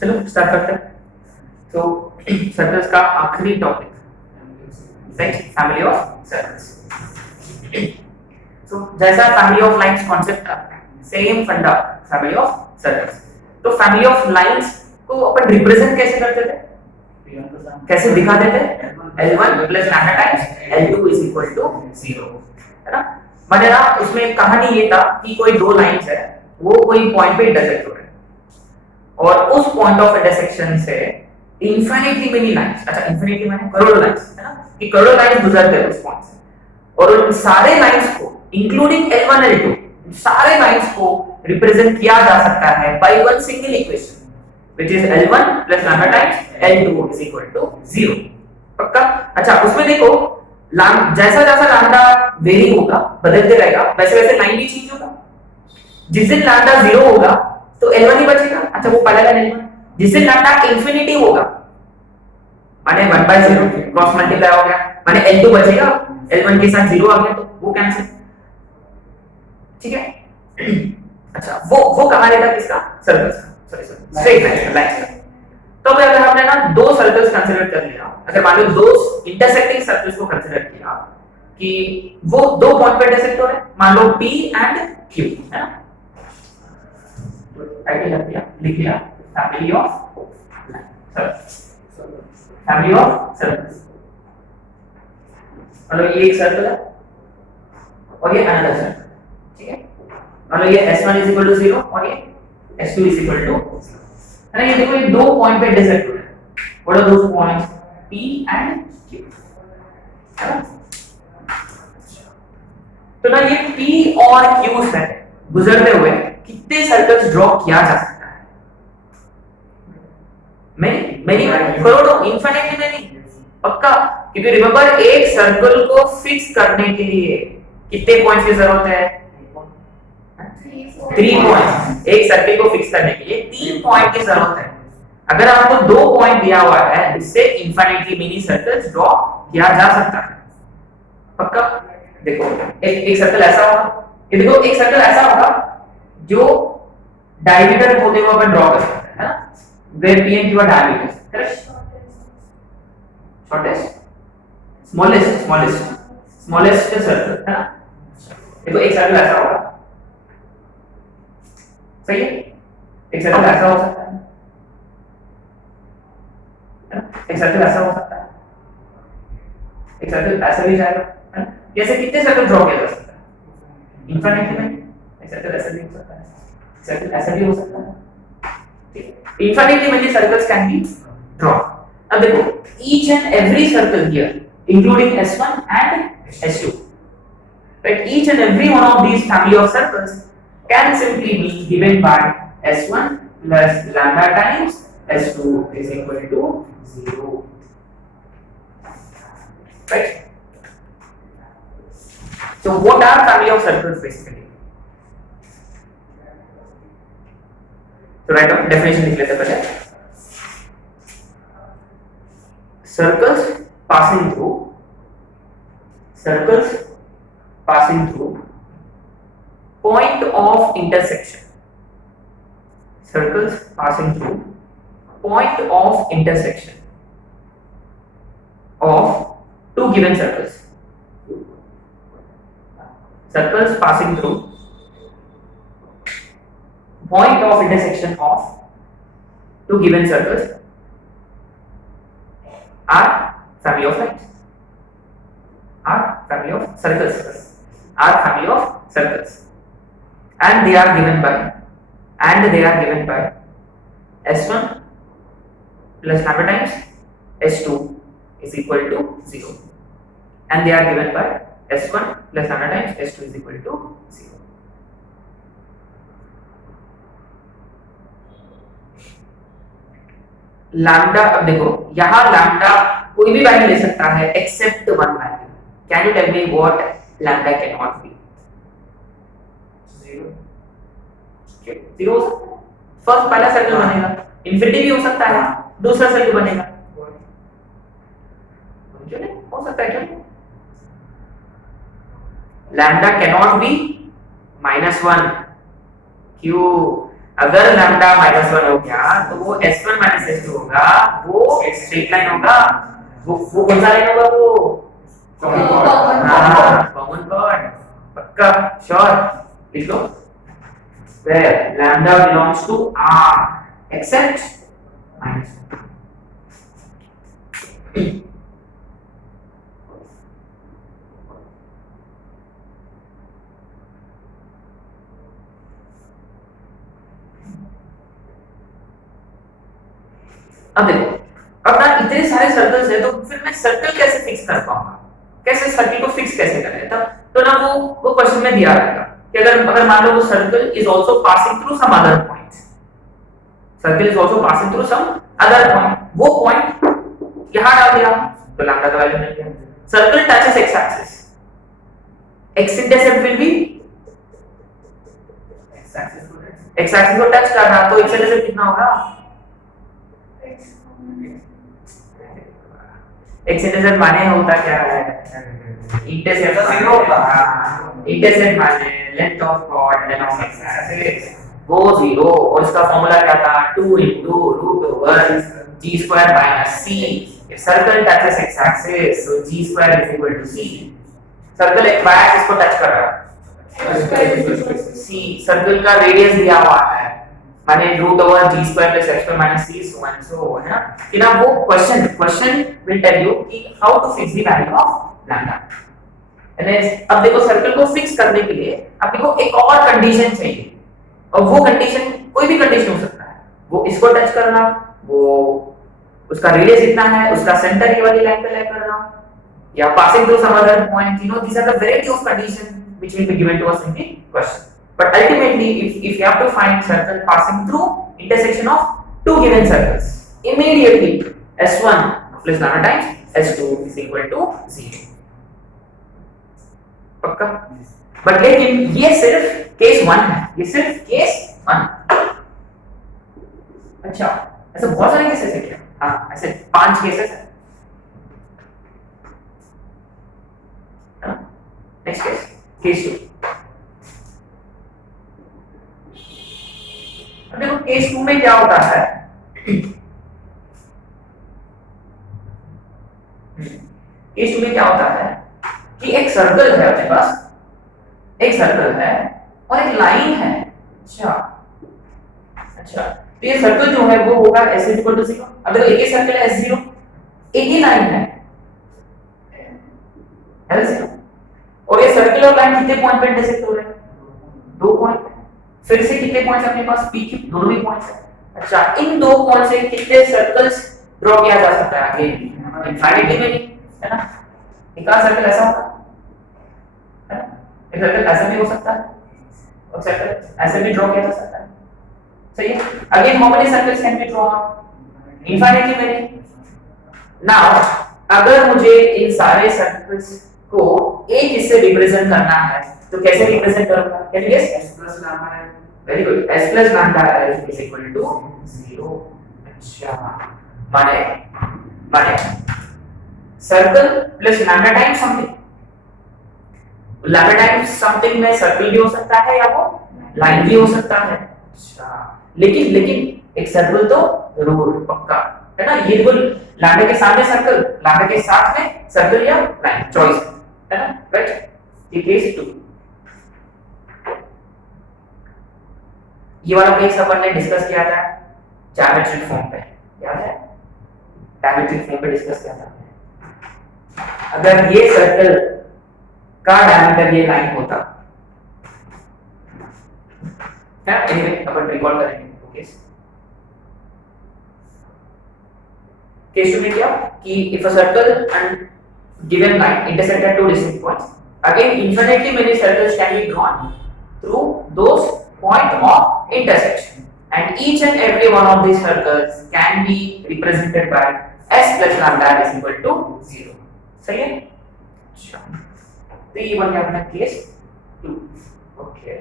चलो स्टार्ट करते हैं। तो सर्कल्स का आखिरी topic, right, family of circles. तो जैसा फैमिली ऑफ लाइंस कॉन्सेप्ट का सेम फंडा फैमिली ऑफ सर्कल्स। तो फैमिली ऑफ लाइंस को अपन रिप्रेजेंट कैसे करते थे, कैसे दिखाते थे? L1 plus lambda times L2 is equal to 0, है ना। माने ना उसमें कहानी ये था कि कोई दो लाइंस है, वो कोई पॉइंट पे इंटरसेक्ट हो रहे हैं और उस पॉइंट ऑफ इंटरसेक्शन से इनफिनिटली मेनी लाइंस, अच्छा इनफिनिटली माने करोड़ों लाइंस, है ना, कि करोड़ों लाइंस गुजरते हैं उस पॉइंट से, और उन सारे लाइंस को इंक्लूडिंग L1 L2 सारे लाइंस को रिप्रेजेंट किया जा सकता है by one single equation which is L1 plus lambda times L2 is equal to 0। पक्का? अच्छा उसमें देखो जैसा जैसा लैम्डा वेरी होगा, बदलते रहेगा, वैसे वैसे लाइन भी चेंज होगा। जिस दिन लैम्डा 0 होगा तो L1 ही बचेगा, अच्छा वो पहला लाइन L1। जिस दिन लैम्डा इंफिनिटी होगा माने 1/0 क्रॉस मल्टीप्लाई हो गया, माने L2 बचेगा, L1 के साथ 0 आ गया तो वो कैंसिल, ठीक है। अच्छा वो कहां रहता किसका? सर्कल्स का, सॉरी स्ट्रेट लाइन का। तो अगर हमने ना दो सर्कल्स कंसीडर कर लिया, अगर मान लो दो इंटरसेक्टिंग सर्कल्स को कंसीडर किया कि वो दो पॉइंट पे इंटरसेक्ट हो रहे हैं, मान लो P एंड Q, है ना, लिख लिया family of circles, family of circles. मतलब ये एक सर्कल है और ये अनदर सर्कल, ठीक है। मतलब ये S1 is equal to 0 और ये S2 is equal to 0, है ना। ये देखो ये दो पॉइंट पे इंटरसेक्ट हो रहे हैं, what are those points? P and Q, है ना। तो ना ये P और Q से गुजरते हुए कितने सर्कल्स ड्रॉ किया जा सकता है? मेनी करोड़ों, इनफिनिटली मेनी, पक्का। क्योंकि रिमेंबर एक सर्कल को फिक्स करने के लिए कितने पॉइंट्स की जरूरत है? 3 पॉइंट्स। एक सर्कल को फिक्स करने के लिए 3 पॉइंट की जरूरत है। अगर आपको 2 पॉइंट दिया हुआ है, इससे इनफिनिटली मेनी सर्कल्स ड्रॉ किया जा सकता है, पक्का। देखो एक सर्कल ऐसा होगा, ये देखो एक सर्कल ऐसा होगा जो डायमीटर होते हुए अपन ड्रॉ कर सकते हैं, है ना, where P and Q are diameters, correct? smallest circle, है ना। देखो एक सर्कल ऐसा होगा, सही है, एक सर्कल ऐसा हो सकता है, एक सर्कल ऐसा हो सकता है, एक सर्कल ऐसा भी जाएगा, है ना। जैसे कितने सर्कल ड्रॉ किया जा सकता है? इनफिनिटली में। एक सर्कल ऐसा भी हो सकता है, सर्कल ऐसा भी हो सकता है, infinitely many circles can be drawn। अब देखो each and every circle here including S1 and S2, right, each and every one of these family of circles can simply be given by S1 plus lambda times S2 is equal to 0, right? So what are family of circles basically? तो write of definition लिख लेते पहले। Circles passing through point of intersection, circles passing through point of intersection of two given circles, circles passing through point of intersection of two given circles are family of lines, are family of circles, and they are given by S1 plus lambda times S2 is equal to 0, and they are given by S1 plus lambda times S2 is equal to 0। Lambda, अब देखो यहां lambda कोई भी value ले सकता है except one value. Can you tell me what lambda can not be? 0 हो सकता है, फर्स्ट पहला सर्कल बनेगा, इंफिनिटी भी हो सकता है, दूसरा सर्कल बनेगा, क्यों नहीं हो सकता है, क्यों नहीं? लैम्डा कैन नॉट बी -1, क्यों? अगर लैम्डा -1 हो गया तो वो S1 -S2 होगा, वो स्ट्रेट लाइन होगा, वो कौन सा लाइन होगा, वो कॉमन कॉर्ड। पक्का श्योर लिख लो, where lambda belongs to R except minus। अब देखो, अब ना इतने सारे सर्कल्स है तो फिर मैं सर्कल कैसे फिक्स कर पाऊंगा, कैसे सर्कल को फिक्स कैसे कर लेता, तो ना वो क्वेश्चन में दिया रहेगा कि अगर मान लो वो circle is also passing through some other point, circle is also passing through some other point, वो पॉइंट यहां डाल दिया तो लैम्डा का वैल्यू मिल गया। Circle touches X axis, X intercept will be X axis को टच कर रहा, तो एक्स इंटरसेप्ट कितना होगा, एक्स इंटरसेप्ट माने होता क्या है, इंटरसेप्ट जीरो होता है, इंटरसेप्ट माने length of chord along X axis, वो जीरो, और इसका फार्मूला क्या था, 2 into root over g square minus c। if circle touches x axis so g square is equal to c। Circle एक y axis को touch कर रहा है, c सर्कल का रेडियस दिया हुआ है, माने root over g square plus x square minus c so and so, है ना, कि ना वो क्वेश्चन विल टेल यू कि how to fix the value of lambda. अब देखो सर्कल को फिक्स करने के लिए आपको एक और कंडीशन चाहिए, और वो कंडीशन कोई भी कंडीशन हो सकता है, वो इसको टच करना, वो उसका रेडियस इतना है, उसका सेंटर ये वाली लाइन पे लाई करना, या passing through some other point, you know these are the variety of condition which will be given to us in the question। But ultimately, if you have to find circle passing through intersection of two given circles, immediately S1 plus lambda times S2 is equal to 0। पक्का? But लेकिन ये सिर्फ case 1 है, ये सिर्फ case 1। अच्छा, ऐसे बहुत सारे केसेस है क्या? हाँ, ऐसे 5 केसेस है। Next case 2। अब देखो केस 2 में क्या होता है, केस 2 में क्या होता है कि एक सर्कल है अपने पास, एक सर्कल है और एक लाइन है। अच्छा तो ये सर्कल जो है वो होगा s इक्वल टू 0। अब देखो एक ही सर्कल है s0, एक ही लाइन है l0, और ये सर्कल और लाइन कितने पॉइंट पे इंटरसेक्ट हो रहे हैं, 2 पॉइंट पे। फिर से कितने पॉइंट्स अपने पास p के दोनों भी पॉइंट्स हैं। अच्छा इन 2 पॉइंट से कितने सर्कल्स ड्रॉ किया जा सकता है, अगेन इनफिनिटी में, है ना, एक आध सर्कल ऐसा होगा, है ना, एक सर्कल ऐसा भी हो सकता है और सर्कल ऐसे भी ड्रॉ किया जा सकता है। सही है, again how many circles can be drawn, infinity many. Now अगर मुझे इन सारे सर्कल्स को एक इससे रिप्रेजेंट करना है तो कैसे रिप्रेजेंट करूंगा, can you guess? s plus lambda है, very good, s plus lambda is equal to 0। अच्छा माने circle plus lambda times something, lambda times something में सर्कल भी हो सकता है या वो लाइन भी हो सकता है। अच्छा लेकिन एक सर्कल तो जरूर पक्का, है ना, ये बिल्कुल लैम्डा के सामने सर्कल, लैम्डा के साथ में सर्कल या लाइन, चॉइस, है ना, राइट। ये केस 2, ये वाला केस अपन ने डिस्कस किया था ज्योमेट्रिक फॉर्म पे, याद है, ज्योमेट्रिक फॉर्म पे डिस्कस किया था। अगर ये सर्कल का डायमीटर ये लाइन होता है, एनीवे अपन रिकॉल करेंगे केस। केस 2 में क्या कि if a circle and given line intersect at 2 distinct points, again infinitely many circles can be drawn through those point of intersection, and each and every one of these circles can be represented by s plus lambda is equal to 0। सही है? अच्छा तो ये बन गया अपना case 2। Okay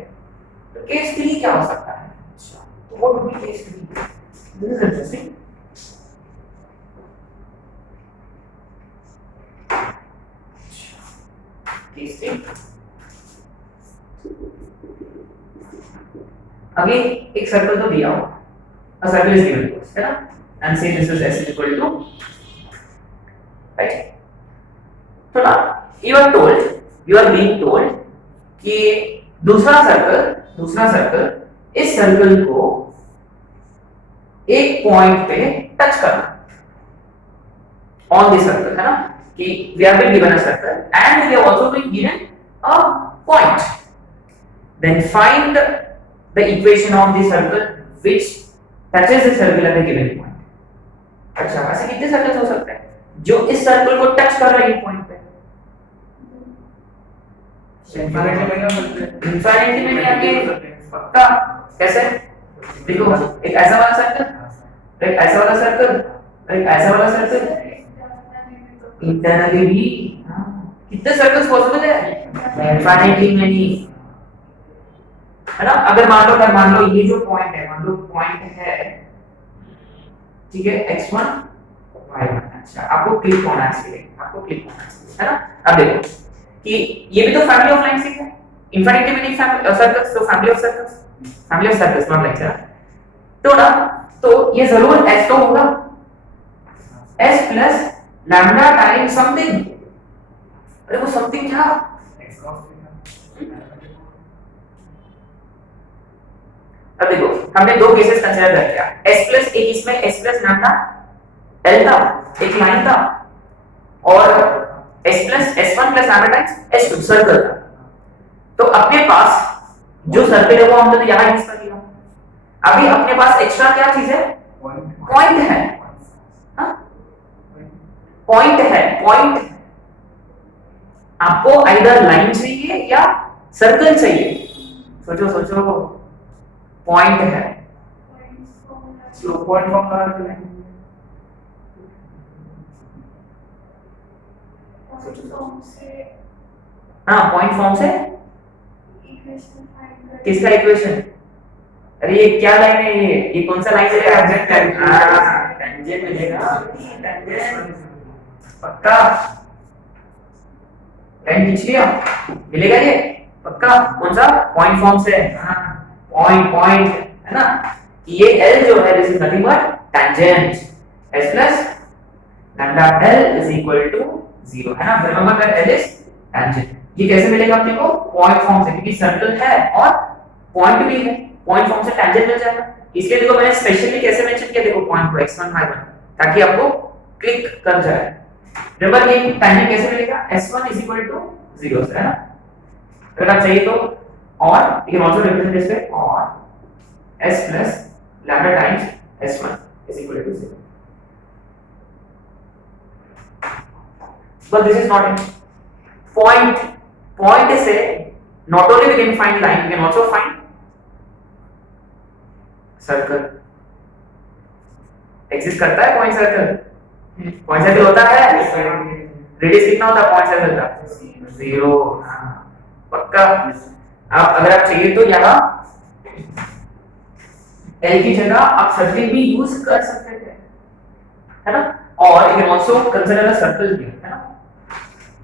तो case 3 क्या हो सकता है? अच्छा तो what would be case 3? This is interesting. Case 3 again एक सर्कल तो दिया हो, a circle is given to us, है ना, and say this is s is equal to, right? तो ना you are being told कि दूसरा सर्कल इस सर्कल को एक पॉइंट पे टच करना ऑन द सर्कल, है ना, कि we have been given a circle and we have also been given a point, then find the equation of the circle which touches the circle at the given point. अच्छा, ऐसे कितने circles हो सकते हैं जो इस सर्कल को touch कर रहे हैं पॉइंट पे? इंफिनिटी में नहीं आगे पक्का? कैसे? देखो, एक ऐसा वाला सर्कल, एक ऐसा वाला सर्कल, एक ऐसा वाला सर्कल, इंटरनली भी कितने सर्कल्स पॉसिबल है? इंफिनिटी में नहीं, है ना। अगर मान लो ये जो पॉइंट है, मान लो पॉइंट है, ठीक है, x1 y1, अच्छा आपको क्लिक होना चाहिए, है ना। अब देखो कि ये भी तो फैमिली ऑफ लाइंस है, इंफिनिटी में नहीं सर्कल्स, तो family of circles not lines, है ना। तो ना, तो ये जरूर s तो होगा, s plus lambda times something, अरे वो समथिंग क्या? अब देखो, हमने दो केसेस कंसीडर कर लिया, s प्लस एक इसमें s प्लस लैम्डा l था, एक लाइन था, और s plus s1 plus lambda times s2 circle था। तो अपने पास जो सर्कल है वो हमने तो यहां यूज कर लिया। अभी अपने पास एक्स्ट्रा क्या चीज है? पॉइंट है, पॉइंट। आपको आइदर लाइन चाहिए या सर्कल चाहिए, सोचो, पॉइंट है, पॉइंट फॉर्म लगा के पॉइंट फॉर्म से किसका इक्वेशन? अरे ये क्या लाइन है, ये कौन सा लाइन है? टेंजेंट मिलेगा, पक्का लाइन खींच लिया, मिलेगा ये पक्का। कौन सा? पॉइंट फॉर्म से, पॉइंट, है ना, कि ये l जो है this is nothing but tangent, s plus lambda l is equal to 0, है ना। Remember that l is tangent. ये कैसे मिलेगा अपने को? पॉइंट फॉर्म से, क्योंकि सर्कल है और पॉइंट भी है, पॉइंट फॉर्म से टेंजेंट मिल जाएगा। इसलिए देखो मैंने स्पेशली कैसे मेंशन किया, देखो पॉइंट को x1 y1, ताकि आपको क्लिक कर जाए। रिमेंबर ये टेंजेंट कैसे मिलेगा? s1 इज इक्वल टू 0 से, है ना। अगर आप चाहिए तो और you can also represent this way, और s plus lambda times s1 is equal to 0, but this is not it. Point से not only we can find line, we can also find circle. Exist करता है point circle होता है, radius कितना होता है point circle का? 0, पक्का। अब अगर आप चाहिए तो यहाँ l की जगह आप सर्कल भी यूज कर सकते थे, है ना। और you can also consider a circle here, है ना।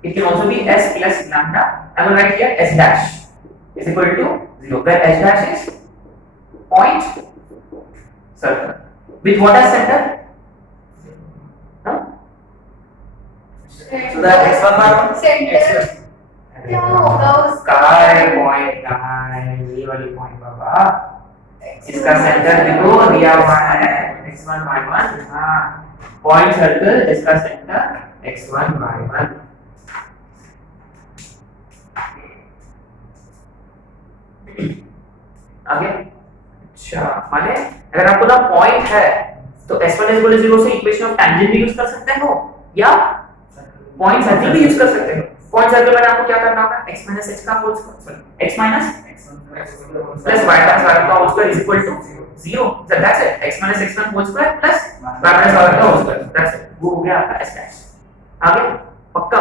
It can also be s plus lambda. I will write here s dash is equal to 0, where s dash is point circle with what as center? So the x1 y1 center क्या होगा उसका? point ये वाली point बाबा, इसका centre देखो दिया हुआ है x1 y1, हाँ, पॉइंट सर्कल जिसका सेंटर x1 y1। आगे, अच्छा, माने अगर आपको ना पॉइंट है तो s1 इज इक्वल टू 0 से इक्वेशन ऑफ टेंजेंट भी यूज कर सकते हो या पॉइंट सर्कल भी यूज कर सकते हो। पॉइंट सर्कल में आपको क्या करना होगा? x - h का whole square, x - plus y का whole square is equal to 0, that's it. x - x1 whole square plus y का होल स्क्वायर, दैट्स इट, वो हो गया आपका s डैश। आगे पक्का?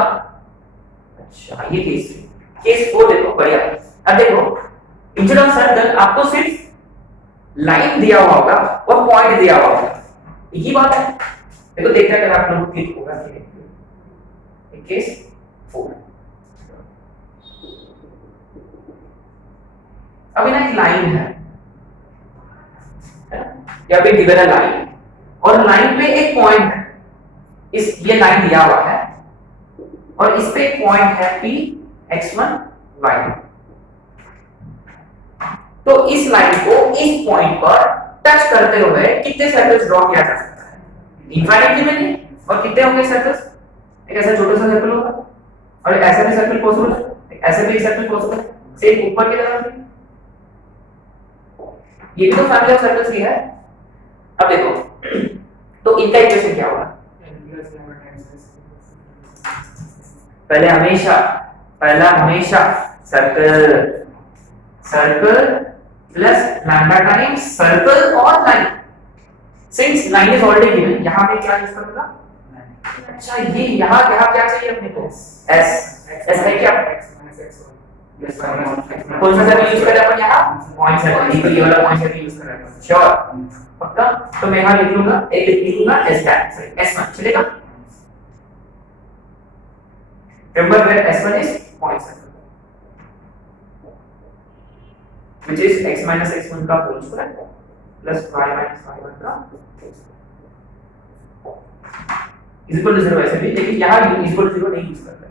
अच्छा, ये केस 4 देखो, बढ़िया। अब देखो, इंस्टेड ऑफ सर्कल आपको सिर्फ लाइन दिया हुआ होगा और पॉइंट दिया हुआ होगा, एक ही बात है। देखो देखते हैं अगर आप लोग क्लिक होगा कि केस 4। अभी ना एक लाइन है, है ना, या पे गिवन है लाइन और लाइन पे एक पॉइंट है, इस ये लाइन दिया हुआ है और इस पे एक पॉइंट है p x1 y1। तो इस लाइन को इस पॉइंट पर टच करते हुए कितने सर्कल्स ड्रॉ किया जा सकता है? Infinitely many. और कितने होंगे सर्कल्स? एक ऐसा छोटा सा सर्कल होगा और एक ऐसा भी सर्कल पॉसिबल है, ऐसे भी एक सर्कल पॉसिबल है, सेम ऊपर की तरफ भी। ये भी तो फैमिली ऑफ सर्कल्स की है। अब देखो तो इनका इक्वेशन क्या होगा? पहला हमेशा circle plus lambda times circle और line. Since line is already given, यहां पे क्या यूज करूंगा? अच्छा ये यहां क्या चाहिए अपने को? s है क्या? कौन सा सर्कल यूज कर रहे हैं अपन यहां? पॉइंट सर्कल, ये वाला पॉइंट सर्कल यूज कर रहे हैं। श्योर पक्का? तो मैं यहां लिख लूंगा s कैप, सॉरी s1 चलेगा। remember where s1 is point circle which is x minus x1 का whole square plus y minus y1 का is equal to 0 ऐसे भी, लेकिन यहाँ is equal to 0 नहीं यूज कर रहे,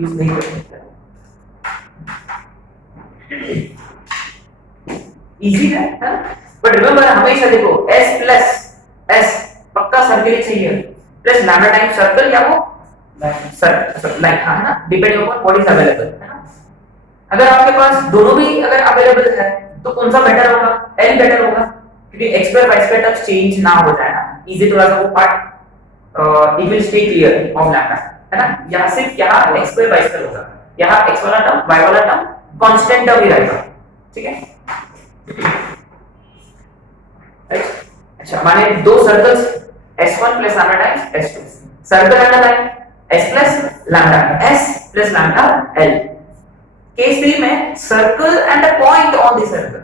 यूज नहीं कर सकते। इजी है ना? बट रिमेंबर हमेशा देखो s प्लस s पक्का सर्कल ही चाहिए प्लस लैम्डा टाइम्स सर्कल या वो लाइन, हाँ है ना, depending upon what is available, है ना। अगर आपके पास दोनों भी अगर अवेलेबल है तो कौन सा बेटर होगा? l बेटर होगा, क्योंकि x स्क्वायर y स्क्वायर तक चेंज ना हो जाए ना, इजी थोड़ा सा वो part it will stay clear of lambda, है ना। यहाँ सिर्फ यहाँ x स्क्वायर y स्क्वायर होगा, यहाँ x वाला टर्म y वाला टर्म कांस्टेंट टर्म ही रहेगा, ठीक है। अच्छा माने दो circles s1 plus lambda times s2, circle and line s plus lambda, s plus lambda l। Case 3 में circle and a point on the circle,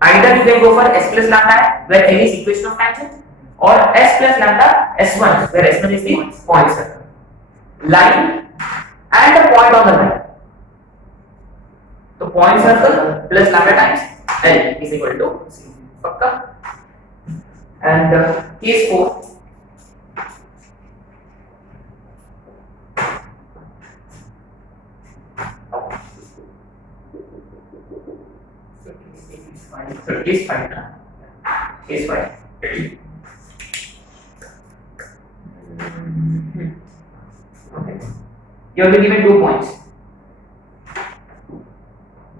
either you can go for s plus lambda where l is equation of tangent or s plus lambda s1 where s1 is the point circle, line and a point on the line। तो point circle plus lambda times l is equal to 0 पक्का। and case 4 so case 5 now. Case 5 okay, you have been given 2 points.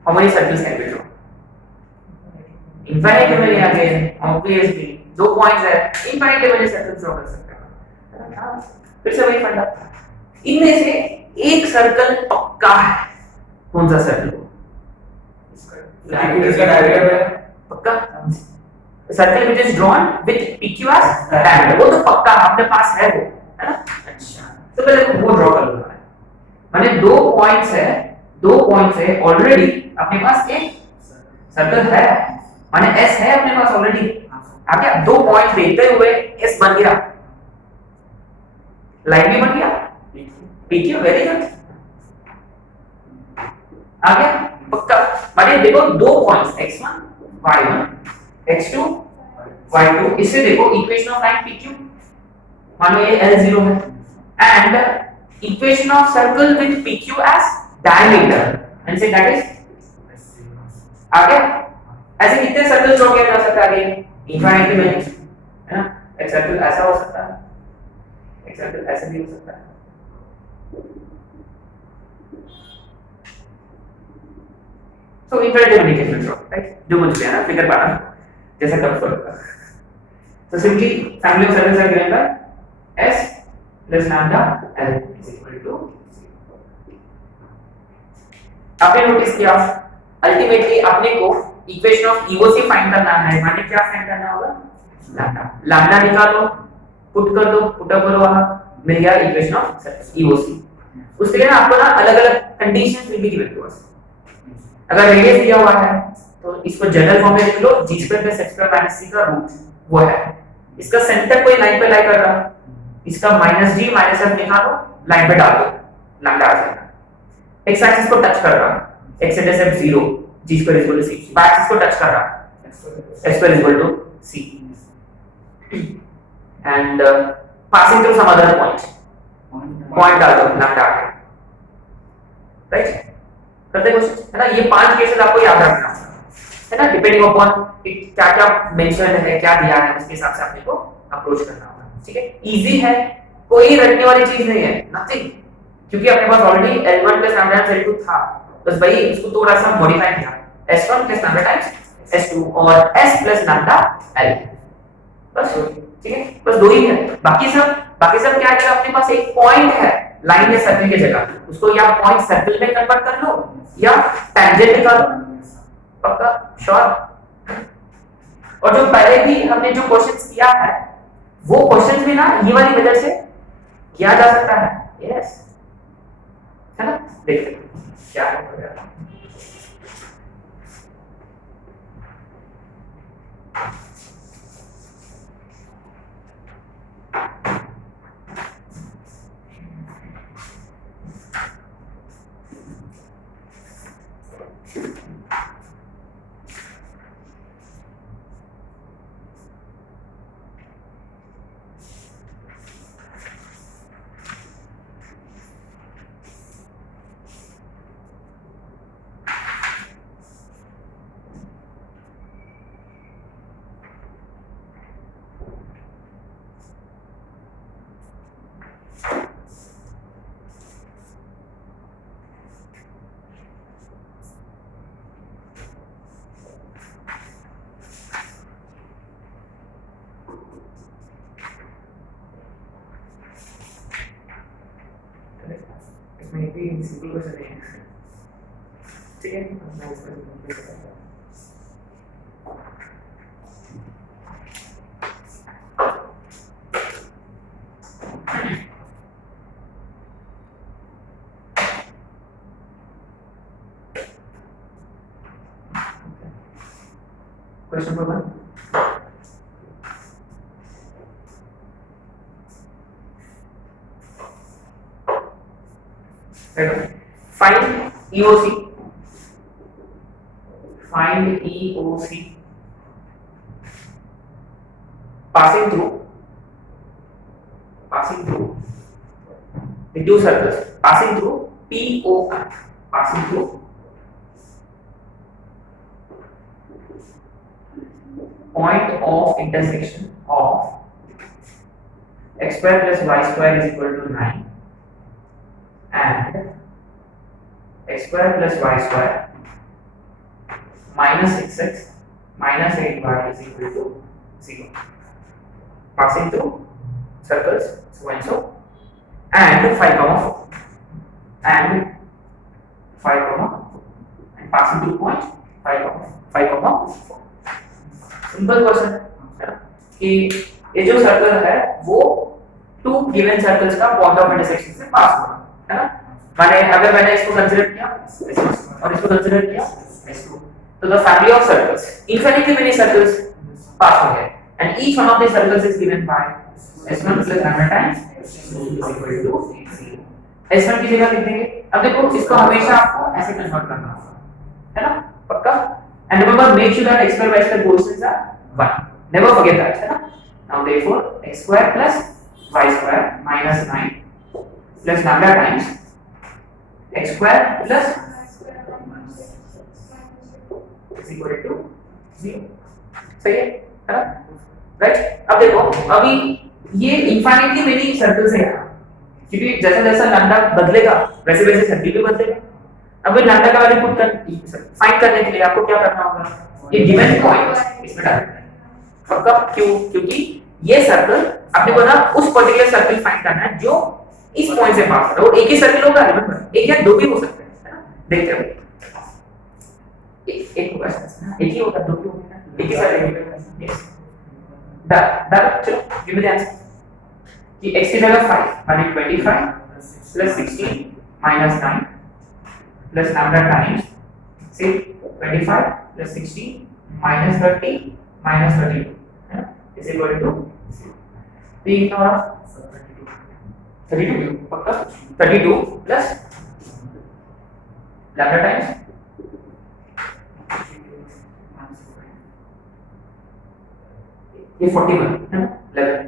How many circles can we draw? Infinitely again, obviously 2 points है, infinitely circles draw कर सकते हैं। फिर से वही फंडा, इनमें से एक सर्कल पक्का है, कौन सा सर्कल? पक्का circle which is drawn with PQ as diameter, वो तो पक्का अपने पास है वो, है ना। अच्छा तो पहले वो ड्रॉ कर लूंगा, माने 2 पॉइंट्स है ऑलरेडी अपने पास एक सर्कल है, माने S है अपने पास ऑलरेडी। आप क्या 2 पॉइंट्स देखते हुए S बन गया, लाइन भी बन गया PQ, वेरी गुड आ गया पक्का। माने देखो 2 points x1 y1 x2 y2, इससे देखो इक्वेशन ऑफ लाइन PQ, मानो ये L0 है and equation of circle with PQ as diameter and से दैट इज आ गया। ऐसे कितने सर्कल ड्रॉ किया जा सकता है आगे? इनफाइनाइटली में, है ना। एक सर्कल ऐसा हो सकता है, एक सर्कल ऐसे भी हो सकता है। So infinitely many can draw, right? जो मुझे है ना फिगर पाना जैसा कब होगा। So simply family of circles are given by s plus lambda l is equal to 0। आपने नोटिस किया अल्टीमेटली अपने को इक्वेशन ऑफ EOC फाइंड करना है, माने क्या फाइंड करना होगा? लैम्डा, लैम्डा निकालो, पुट कर दो, पुट अप करो, वहां मिल गया इक्वेशन ऑफ EOC। उसके लिए ना आपको ना अलग-अलग conditions will be given to us. अगर रेडियस दिया हुआ है तो इसको जनरल फॉर्म में लिख लो, g square plus x square minus c का रूट वो है। इसका सेंटर कोई लाइन पे लाई कर रहा है, इसका माइनस g माइनस f निकालो, लाइन पे डाल दो, लैम्डा आ जाएगा। x एक्सिस को टच कर रहा है, x intercept 0, g square is equal to c, back इसको टच कर रहा है, s square is equal to c, and passing through some other point डाल दो लैम्डा आके, राइट, करते क्वेश्चन है ना। ये 5 केसेस आपको याद रखना है ना, डिपेंडिंग अपॉन क्या क्या मेंशन है, क्या दिया है, उसके हिसाब से आपने को अप्रोच करना होगा, ठीक है। इजी है, कोई रटने वाली चीज नहीं है, नथिंग, क्योंकि अपने पास already L1 plus lambda times L2 था, बस भाई इसको थोड़ा सा मॉडिफाई किया, S1 plus lambda times S2 और S प्लस लैम्डा L, बस ठीक है, बस दो ही है। बाकी सब क्या है, अपने पास एक पॉइंट है लाइन या सर्कल की जगह, उसको या पॉइंट सर्कल में कन्वर्ट कर लो या टेंजेंट निकालो, पक्का श्योर। और जो पहले भी हमने जो क्वेश्चंस किया है वो क्वेश्चंस भी ना ये वाली वजह से किया जा सकता है, यस, है ना। देखते हैं क्या है। इसमें भी सिंपल क्वेश्चन नहीं है, ठीक है, मैं इसको कंप्लीट करता हूं। Question number 1, find EOC, passing through the two circles, passing through POI, passing through point of intersection of x square plus y square is equal to 9 and x square plus y square minus 6x minus 8y is equal to 0, passing through circles so and so, and 5 comma 4 and 5 comma and passing through point 5 comma 4। Simple question है ना कि ये जो circle है वो to given circles का point of intersection से पास हो रहा है ना। माने अगर मैंने इसको कंसीडर किया और इसको कंसीडर किया S2, तो the family of circles, infinitely many circles pass हो गए and each one of the circles is given by S1 plus lambda times S2 is equal to 0। S1 की जगह लिख देंगे। अब देखो इसको हमेशा आपको ऐसे कन्वर्ट करना है ना, पक्का। And remember, make sure that x square y square coefficients are 1. Never forget that, है ना। Now therefore, x square plus y square minus 9 plus lambda times x square plus is equal to 0। सही है ना, right. अब देखो अभी ये infinitely many circles है यहाँ, क्योंकि जैसा जैसा लैम्डा बदलेगा वैसे वैसे सर्कल भी बदलेगा। अब लैम्डा का वैल्यू फाइंड करने के लिए आपको क्या करना होगा, ये गिवन पॉइंट इसमें डालना है, पक्का। क्यों? क्योंकि ये सर्कल अपने को ना उस पर्टिकुलर सर्कल फाइंड करना है जो इस पॉइंट से पास कर रहा है। एक ही सर्कल होगा, रिमेंबर, एक या दो भी हो सकते हैं, है ना। देखते हैं एक होगा, एक ही होगा, दो भी होगा, एक ही सर्कल होगा। Yes done. चलो गिव मी द आंसर कि x की जगह 5 माने 25 plus 16 minus 9 plus lambda times say 25 plus 16 minus 30 minus 32 is equal to 3 power 32 पक्का 32 plus lambda times ये 41 है ना, 11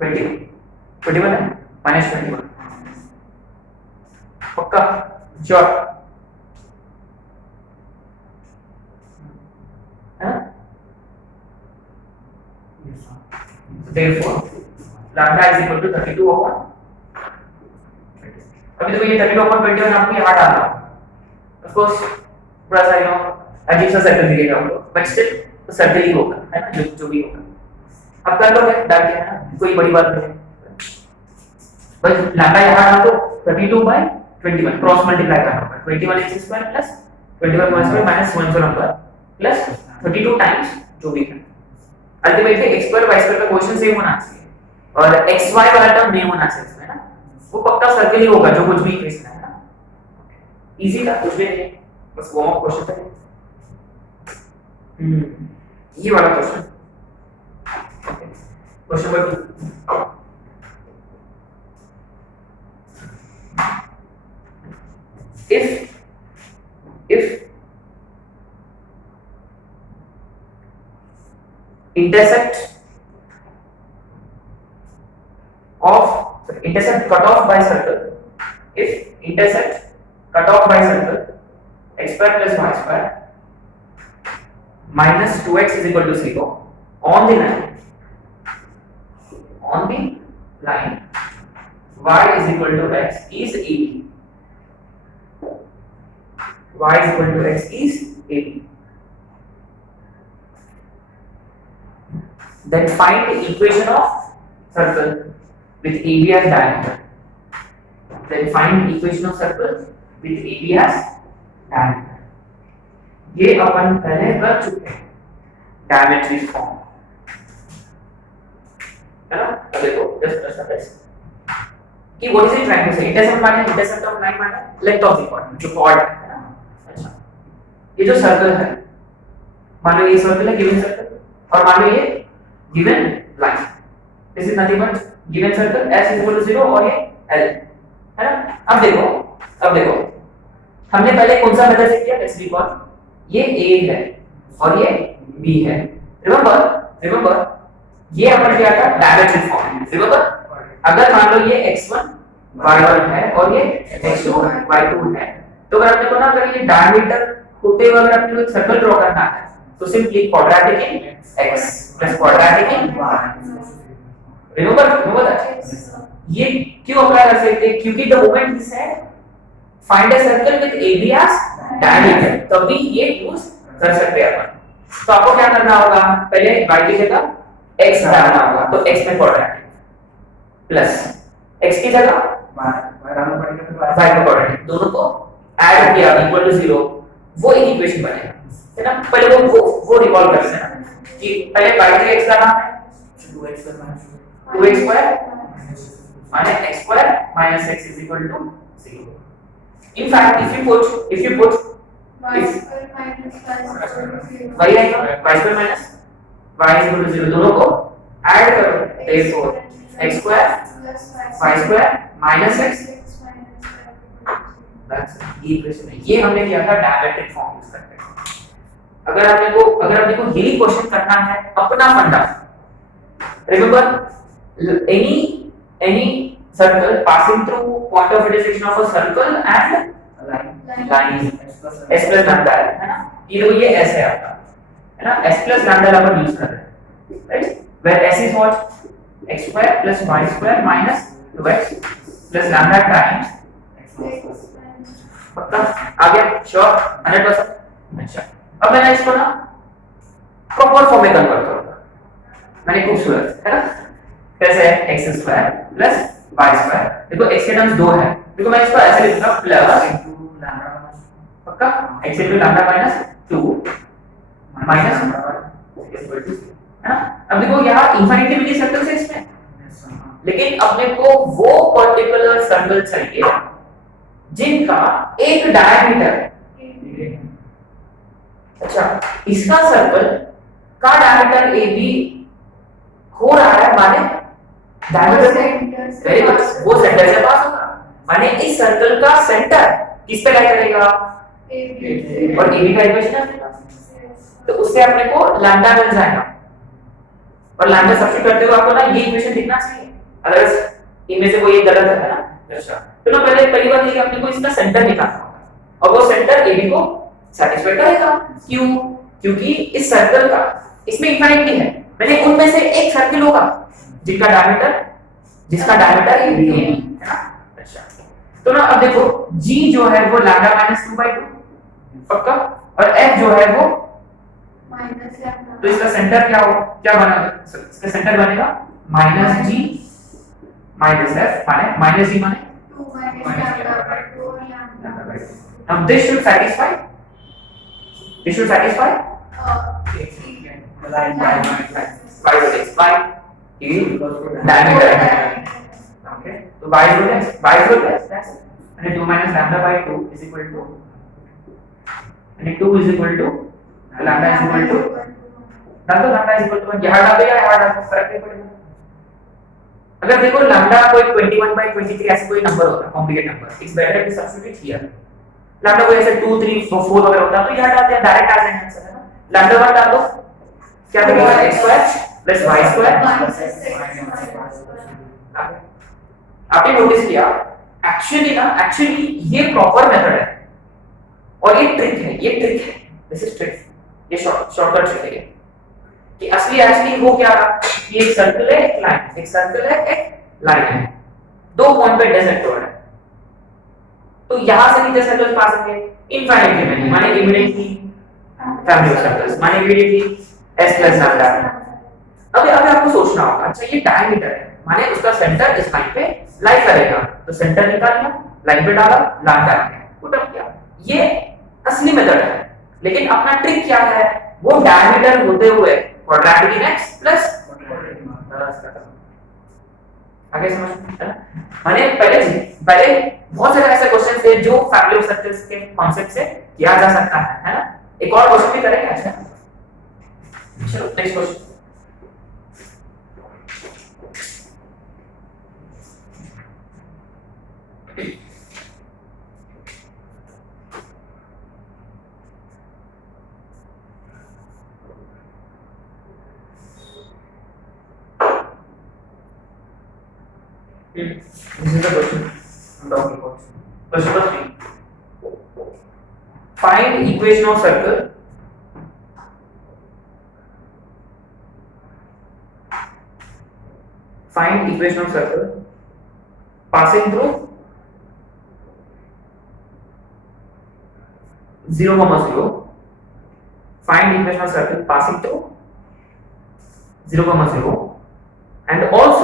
21 है -21 पक्का श्योर है ना। therefore lambda is equal to 32 upon 20। अभी तो ये 32 upon 21 आपको यहाँ डालना होगा, ऑफ कोर्स थोड़ा सा अजीब सा सर्कल दिखेगा आपको, बट स्टिल तो सर्कल ही होगा है ना, जो भी होगा अब कर लोगे डाल के, है ना, कोई बड़ी बात नहीं है। बस लैम्डा यहाँ डाल दो 32/21 क्रॉस मल्टीप्लाई करना होगा, 21x² plus 21y² minus 1 number plus 32 times जो भी है। अल्टीमेटली x² y² का क्वेश्चन सेम होना चाहिए और xy वाला टर्म नहीं होना चाहिए इसमें ना, वो पक्का सर्कल ही होगा जो कुछ भी केस है ना। इजी था, कुछ भी नहीं, बस वार्म अप क्वेश्चन था। ये वाला question question number 2 if intercept cut off by circle, if intercept cut off by circle x² plus y² minus 2x is equal to 0 on the line y is equal to x is AB, y is equal to x is AB, then find the equation of circle with AB as diameter. Then find the equation of circle with AB as diameter. ये अपन पहले कर चुके हैं डायमेट्री form, है ना। अब देखो just this कि what is it trying to say, intercept माने इंटरसेप्ट ऑफ लाइन माने लेंथ ऑफ द कॉर्ड, जो कॉर्ड है ना। अच्छा ये जो सर्कल है, मान लो ये सर्कल है, गिवन सर्कल, और मान लो ये given line, this is nothing but given circle s equal to 0 और ये l है ना। अब देखो हमने पहले कौन सा मेथड से किया, लेट्स रिकॉल, ये a है और ये b है, रिमेंबर ये अपन किया था डायमेट्रिक फॉर्म, रिमेंबर। अगर मान लो ये x1 y1 है और ये x2 y2 है, तो अगर अपने को ना अगर ये डायमीटर होते हुए अगर अपने को एक सर्कल ड्रॉ करना है तो simply quadratic in x plus quadratic in y, remember that. ये क्यों अप्लाई कर सकते हैं, क्योंकि the moment he said find a circle with AB as diameter, तभी ये यूज कर सकते हैं अपन। तो आपको क्या करना होगा, पहले y की जगह x डालना होगा, तो x में क्वाड्रेटिक प्लस x की जगह y में क्वाड्रेटिक, दोनों को ऐड किया इक्वल टू 0, वो एक इक्वेशन बनेगा, है ना। पहले वो रिकॉल कर लेते हैं कि पहले y की x का नाम है 2x square minus x square minus x is equal to 0. In fact, if you put y square minus y square y आएगा, y square minus y is equal to 0, दोनों को ऐड करो, therefore x square y square minus x, that's ये equation है। ये हमने किया था डायमेट्रिक फॉर्म यूज करके। अगर आपने को यही क्वेश्चन करना है अपना फंडा, remember any circle passing through point of intersection of a circle and line s plus lambda है ना, ये s है आपका, है ना, s plus lambda अपन यूज कर रहे हैं, right, where s is what x square plus y square minus 2x plus lambda times, पक्का आ गया, श्योर 100%। अच्छा अब मैंने इसको ना प्रॉपर फॉर्म में कन्वर्ट करूंगा, मैंने खूबसूरत है ना, कैसे है x square plus y square, देखो x के टर्म्स 2 है, देखो मैं इसको ऐसे लिखूंगा प्लस पक्का x into lambda minus 2 minus है ना। अब देखो यहाँ इनफिनिटी भी सर्कल है इसमें, लेकिन अपने को वो पर्टिकुलर सर्कल चाहिए जिनका एक डायमीटर, अच्छा इसका सर्कल का डायमीटर AB हो रहा है, माने डायमीटर से वेरी गुड, वो सेंटर से पास होगा, माने इस सर्कल का सेंटर किस पे लाई करेगा, और AB का इक्वेशन है, तो उससे अपने को लैम्डा मिल जाएगा, और लैम्डा सब्स्टिट्यूट करते हुए आपको ना ये इक्वेशन दिखना चाहिए, अगर इनमें से कोई एक गलत है ना। अच्छा, तो ना पहली बात ये कि अपने को इसका सेंटर निकालना होगा, और वो सेंटर AB को सैटिस्फाई करेगा। क्यों? क्योंकि इस सर्कल का इसमें इनफाइनाइटली है, मैंने उनमें से एक सर्कल होगा जिसका डायमीटर AB है ना। अच्छा, तो ना अब देखो G जो है वो लैम्डा माइनस 2/2 पक्का, और F जो है वो माइनस लैम्डा। तो इसका सेंटर क्या बना, इसका सेंटर बनेगा माइनस G माइनस F माने माइनस G माने 2 माइनस लैम्डा बाय 2 और lambda. now this should satisfy line y root x y is diameter है, okay, तो y root x that's and 2 minus lambda by 2 is equal to and 2 is equal to lambda is equal to डाल दो, lambda is equal to यहाँ डाल दो या यहाँ डाल दो, फर्क नहीं पड़ेगा। अगर देखो lambda कोई 21/23 ऐसे कोई नंबर होता है, complicate number, it's better to substitute here. Lambda कोई ऐसे 2 3 4 वगैरह होता है तो यहाँ डालते हैं, डायरेक्ट आ जाएगा आंसर है ना। लैम्डा 1 डाल दो, क्या देगा x² + y²। आपने नोटिस किया एक्चुअली ये प्रॉपर मेथड है और ये ट्रिक है, दिस इज ट्रिक, ये शॉर्टकट ट्रिक है कि असली वो क्या रहा कि एक सर्कल है एक लाइन है, दो पॉइंट पे इंटरसेक्ट है, तो यहां से कितने सर्कल्स पा सकते हैं, इनफाइनाइटली मैनी, माने इमीडिएटली फैमिली ऑफ सर्कल्स, माने इमीडिएटली s + लैम्डा। अब आपको सोचना होगा, अच्छा ये डायमीटर है माने उसका सेंटर इस लाइन पे लाई करेगा, तो सेंटर निकाल लिया, लाइन पे डाला, लैम्डा आ गया, पुट अप किया, ये असली मेथड है। लेकिन अपना ट्रिक क्या है, वो डायमीटर होते हुए क्वाड्रेटिक इन x प्लस आगे समझ है ना। माने पहले बहुत सारे ऐसे क्वेश्चन थे जो फैमिली ऑफ सर्कल्स के कांसेप्ट से किया जा सकता है ना। एक और क्वेश्चन भी करेंगे। अच्छा चलो next question. This is the question I'm talking about. Question number 3. Find equation of circle. Find equation of circle passing through 0, 0. Find equation of circle passing through 0, 0, and also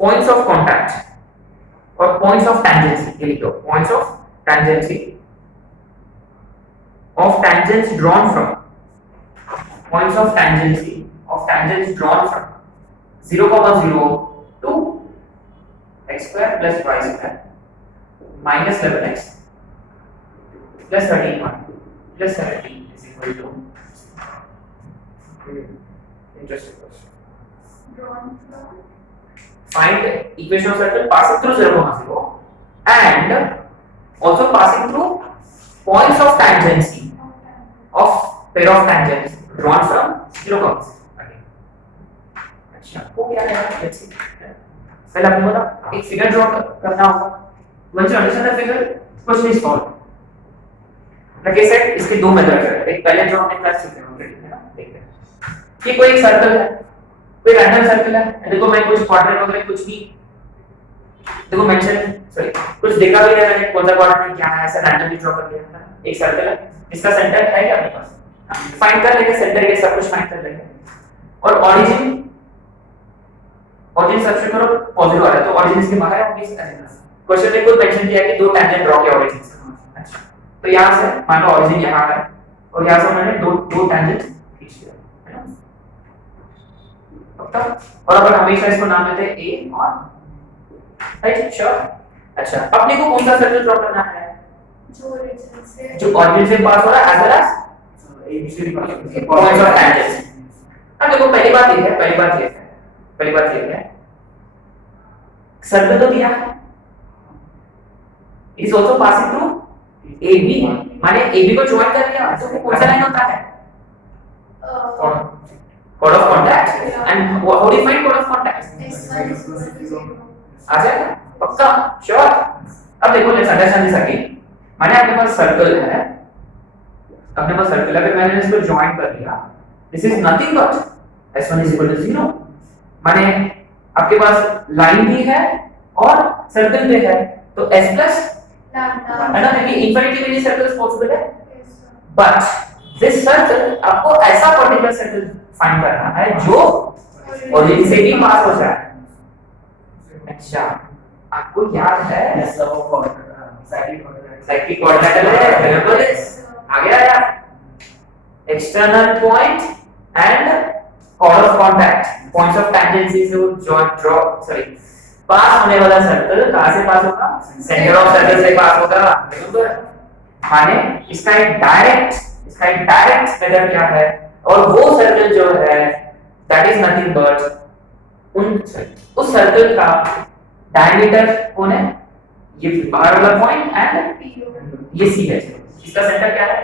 points of contact or points of tangency, here we go, points of tangency of tangents drawn from 0, 0 to x² plus y² minus 11x plus 13y plus 17 is equal to interesting question. Drawn from Find equation of circle passing through 0, 0 and also passing through points of tangency of pair of tangents drawn from 0, 0. अच्छा वो क्या है, let's see. पहले आपको बता एक figure draw करना होगा। once you understand the figure question is solved. like I said इसके दो मेथड है, एक पहले जो हमने कर चुके हैं ऑलरेडी है ना। देखते हैं कि कोई एक सर्कल है, कोई रैंडम सर्कल है, देखो मैं कुछ क्वाड्रेंट वगैरह कुछ भी देखो मेंशन कुछ देखा भी नहीं मैंने, कौन सा क्वाड्रेंट क्या है, ऐसा रैंडमली ड्रॉ कर दिया है। एक सर्कल है जिसका सेंटर है क्या अपने पास, फाइंड कर लेंगे सेंटर, ये सब कुछ फाइंड कर लेंगे। और ओरिजिन सब्स्टिट्यूट करो पॉजिटिव आ रहा है तो ओरिजिन इसके बाहर है, ऑब्वियस है। क्वेश्चन में कोई मेंशन किया कि दो टैंजेंट ड्रॉ किया ओरिजिन से। अच्छा तो यहां से मान लो ओरिजिन यहां है और यहां से उन्होंने दो टैंजेंट खींच लिया है ना। पक्का? और अपन हमेशा इसको नाम देते हैं ए और राइट, श्योर। अच्छा अपने को कौन सा सर्कल ड्रॉ करना है, जो ओरिजिन से जो ओरिजिन से पास हो रहा है as well as points of tangency. अब देखो पहली बात ये है सर्कल तो दिया है, it is also passing through AB, माने AB को ज्वाइन कर लिया तो वो कौन सा लाइन होता है? Chord of contact. And how do you find chord of contact? S1 is equal to 0. आ जाएगा पक्का श्योर। अब देखो लेट्स अंडरस्टैंड दिस अगेन। माने आपके पास सर्कल है, अगर मैंने इसको ज्वाइन कर लिया, this is nothing but S1 is equal to 0। माने आपके पास लाइन भी है और सर्कल भी है, तो S प्लस Lambda. है ना, क्योंकि इनफिनिटी मेनी सर्कल्स पॉसिबल है, Yes, sir. But this circle आपको ऐसा पर्टिकुलर सर्कल फाइंड करना है जो ओरिजिन से भी पास हो जाए। अच्छा, आपको याद है साइक्लिक कोऑर्डिनेटर है, रिमेंबर दिस? आ गया यार, external point and chord of contact, points of tangency से पास होने वाला सर्कल कहां से पास होगा? सेंटर ऑफ सर्कल से पास होगा, रिमेंबर? माने इसका एक डायरेक्ट मेथड क्या है, और वो सर्कल जो है दैट इज नथिंग बट उस सर्कल का डायमीटर कौन है? ये बाहर वाला पॉइंट एंड ये सी है, इसका सेंटर क्या है?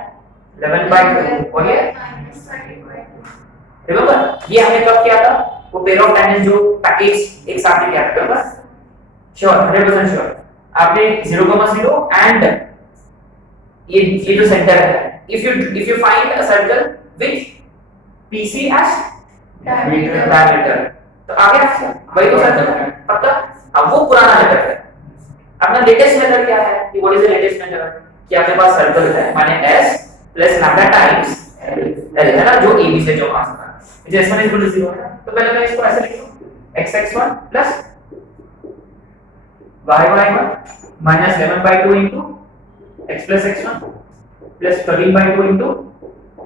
11/2 और ये minus 30/2. रिमेंबर ये हमने कब किया था? वो पेयर ऑफ टेंजेंट जो पैकेज एक साथ में किया था, रिमेंबर? Sure, 100% sure. आपने 0,0 एंड ये जो सेंटर है, if you find a circle with PC as diameter, तो आगे वही तो सर्कल है पक्का। अब वो पुराना मेथड है, अपना लेटेस्ट मेथड क्या है? कि what is the latest method? कि आपके पास सर्कल है, माने S plus lambda times L है ना, जो AB से जो पास होगा, जो S1 इक्वल टू 0 है ना, तो पहले मैं इसको ऐसे लिख लूं, x(x1) plus y(y1) minus 11/2 into x plus x1 plus 13/2 into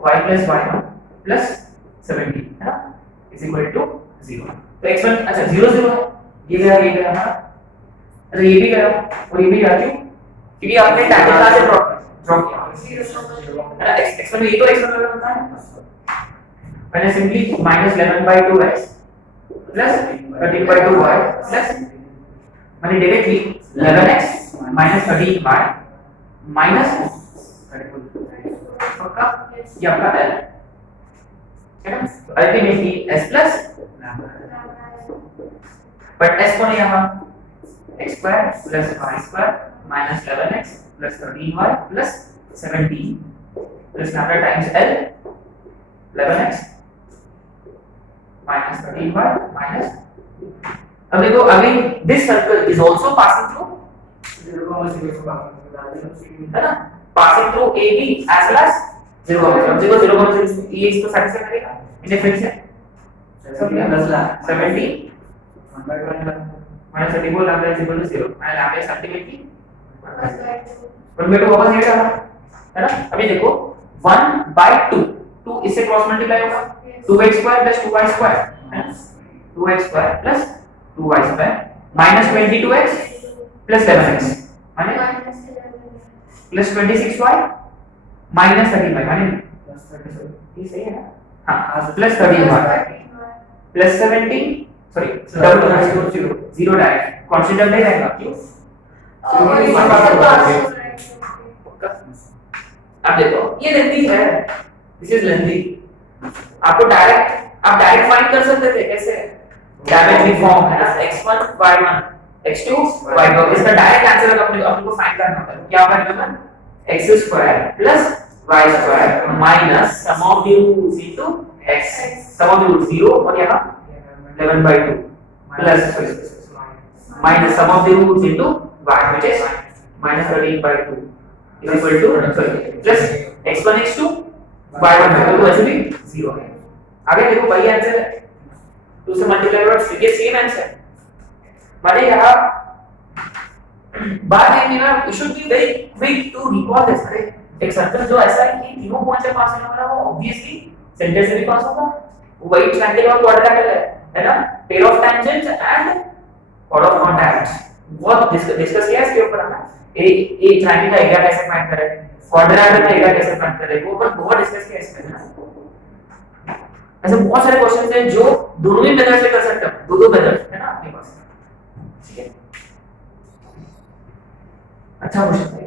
y plus y1 plus 17 है ना, इज इक्वल टू 0। तो x1 अच्छा 0 0 है, ये गया ना, अच्छा ये भी गया और ये भी गया, क्यों? क्योंकि आपने टैंजेंट कहां से ड्रॉ किया? x1 ये तो x1 लगा होता है, मैंने simply minus 11/2x plus 13/2y प्लस मैंने directly 11x minus 13y minus पक्का ये आपका है ना, ultimately s plus but s कौन है यहाँ? x square plus y square minus 11x plus 13y plus 17 plus lambda times l 11x minus 13y minus, अब देखो again this circle is also passing through है ना, passing through AB as well as 0,0 ये इसको satisfy करेगा, इन्हें फिर से 70 minus 34 lambda is equal to 0 and lambda is ultimately 1/2 वापस ये रहा है ना। अभी देखो 1/2 2 इससे क्रॉस मल्टीप्लाई होगा, 2x square plus 2y square 2x square plus 2y square minus 22x plus 11x माने प्लस 26y माइनस 13y माने ये सही है ना, हां plus 13y plus 17 sorry double 0 direct constant नहीं रहेगा, क्यों? अब देखो ये लेंथी है, दिस इज लेंथी, आप डायरेक्ट फाइंड कर सकते थे, कैसे? डायमेट्रिक फॉर्म है ना, x1 y1 x2 y2, इसका डायरेक्ट आंसर अपने को फाइंड करना होता है, क्या होगा? Remember x square plus y square minus sum of the roots into x, sum of the root 0 और यहां 11/2 plus minus sum of the roots into y which is minus 13/2 is equal to plus x1 x2 y1 तो वैसे भी 0 है। आगे देखो वही answer है, 2 से मल्टीप्लाई करो ये सेम आंसर, माने यहाँ बात ये ना, you should be very quick to recall this. अरे एक सर्कल जो ऐसा है कि तीनों पॉइंट से पास होने वाला है, वो ऑब्वियसली सेंटर से भी पास होगा, वही ट्रायंगल और क्वाड्रिलेटरल है ना, pair of tangents and chord of contact, बहुत डिस्कस किया इसके ऊपर हमने, एक ट्रायंगल का एरिया कैसे फाइंड करें, क्वाड्रिलेटरल का एरिया कैसे फाइंड करें, वो पर बहुत डिस्कस किया इसमें है ना। ऐसे बहुत सारे क्वेश्चन हैं जो दोनों ही मेथड से कर सकते हो, दो दो मेथड है ना आपके पास, ठीक है। अच्छा क्वेश्चन है।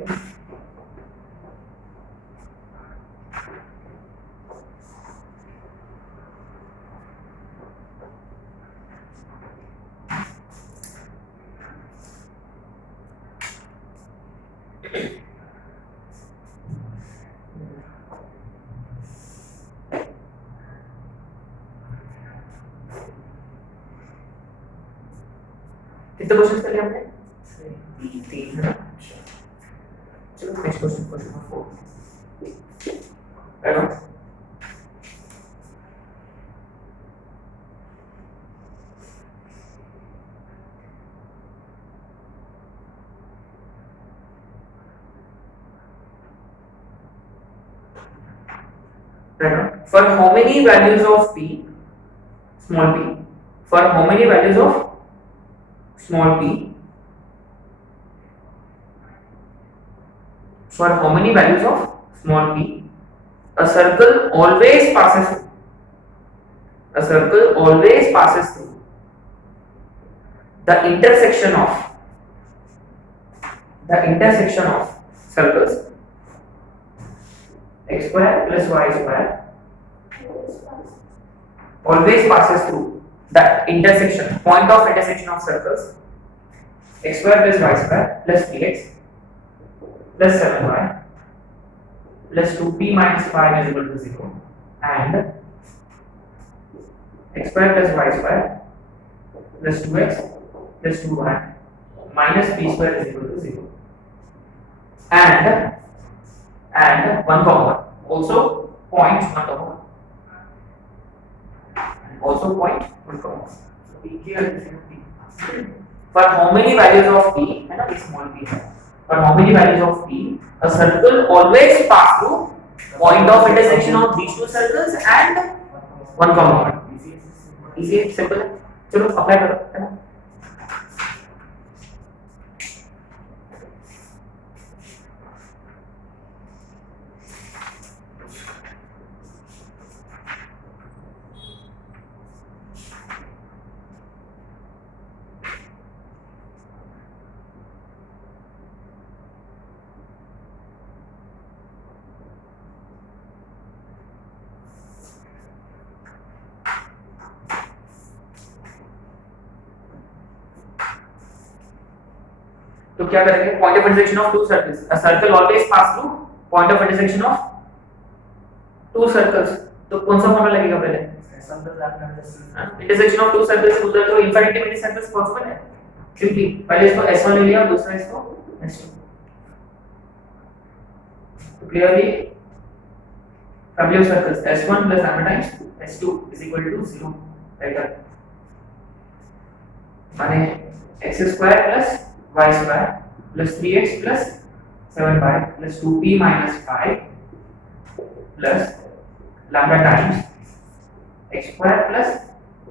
कितने क्वेश्चन कर लिए हमने? तीन है ना। चलो नेक्स्ट क्वेश्चन, क्वेश्चन नंबर 4 है ना। For how many values of p, small p, for how many values of small p, for how many values of small p, a circle always passes through, a circle always passes through the intersection of circles x square plus y square, always passes through the intersection, point of intersection of circles x square plus y square plus 3x plus 7y plus 2p minus 5 is equal to 0, and x square plus y square plus 2x plus 2y minus p square is equal to 0, and 1 comma also point 1 comma, also point 1 comma. So p here is p. For how many values of p, है ना, small p है, for how many values of p a circle always pass through point of intersection of these two circles and 1 comma 1. easy है, simple है। चलो apply करो, है ना। तो क्या करेंगे, point of intersection of to circles, a circle always pass through point of intersection of to circles. तो कौन सा फॉर्मूला लगेगा पहले, इंटरसेक्शन ऑफ टू सर्कल्स से उधर तो इनफिनिटी मेनी सर्कल्स पॉसिबल है, सिंपली पहले इसको s1 ले लिया और दूसरा इसको s2। तो clearly family of circles s1 plus lambda times s2 is equal to 0, right. माने x square plus y square plus 3x plus 7y plus 2p minus 5 plus lambda times x square plus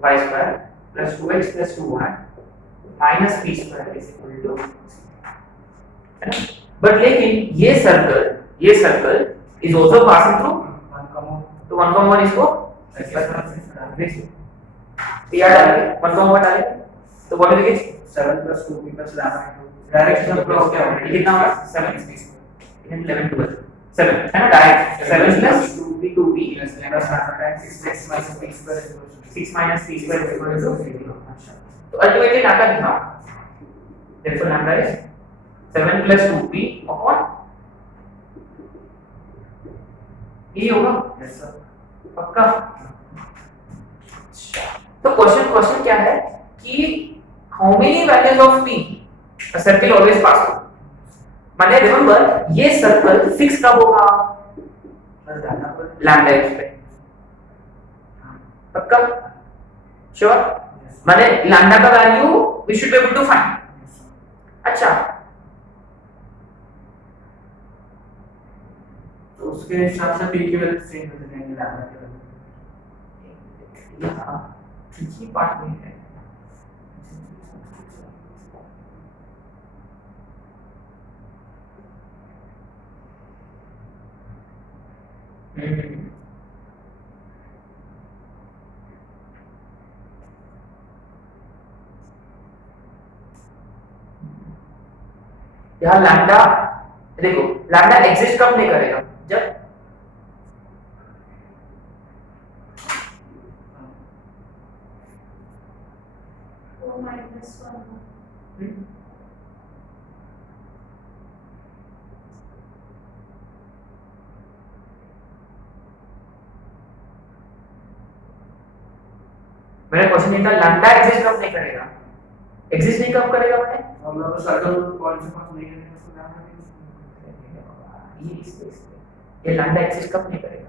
y square plus 2x plus 2y minus p square is equal to 0, है ना। But लेकिन ये circle is also passing through 1 comma, तो 1 comma 1 इसको याद डालेंगे, 1 comma 1 डालेंगे तो what will get 7 plus 2p plus lambda into direction of क्या होगा, ये कितना होगा 7 इसमें 11 12 7 है ना, direct 7 plus 2p plus lambda times 6 minus p square 6 minus p square is equal to 0। अच्छा, तो अल्टीमेटली लैम्डा कितना, देखो lambda is 7 plus 2p upon ये होगा, यस सर, पक्का। तो क्वेश्चन क्या है कि how many values of p a circle always pass through, माने रिमेंबर ये सर्कल फिक्स कब होगा, लैम्डा x पे, पक्का श्योर, माने लैम्डा का value we should be able to find. अच्छा, तो उसके हिसाब से p की वैल्यू सेम हो जाएगी लैम्डा की वैल्यू, यहां ट्रिकी पार्ट नहीं है। यहाँ लैम्डा, देखो लैम्डा एग्जिस्ट कब नहीं करेगा, जब 4 minus 1. मेरा क्वेश्चन ये था लैम्डा एग्जिस्ट कब नहीं करेगा, एग्जिस्ट नहीं कब करेगा मैंने, मतलब सर्कल पॉइंट से पास नहीं करने का नाम ये लैम्डा एग्जिस्ट कब नहीं करेगा।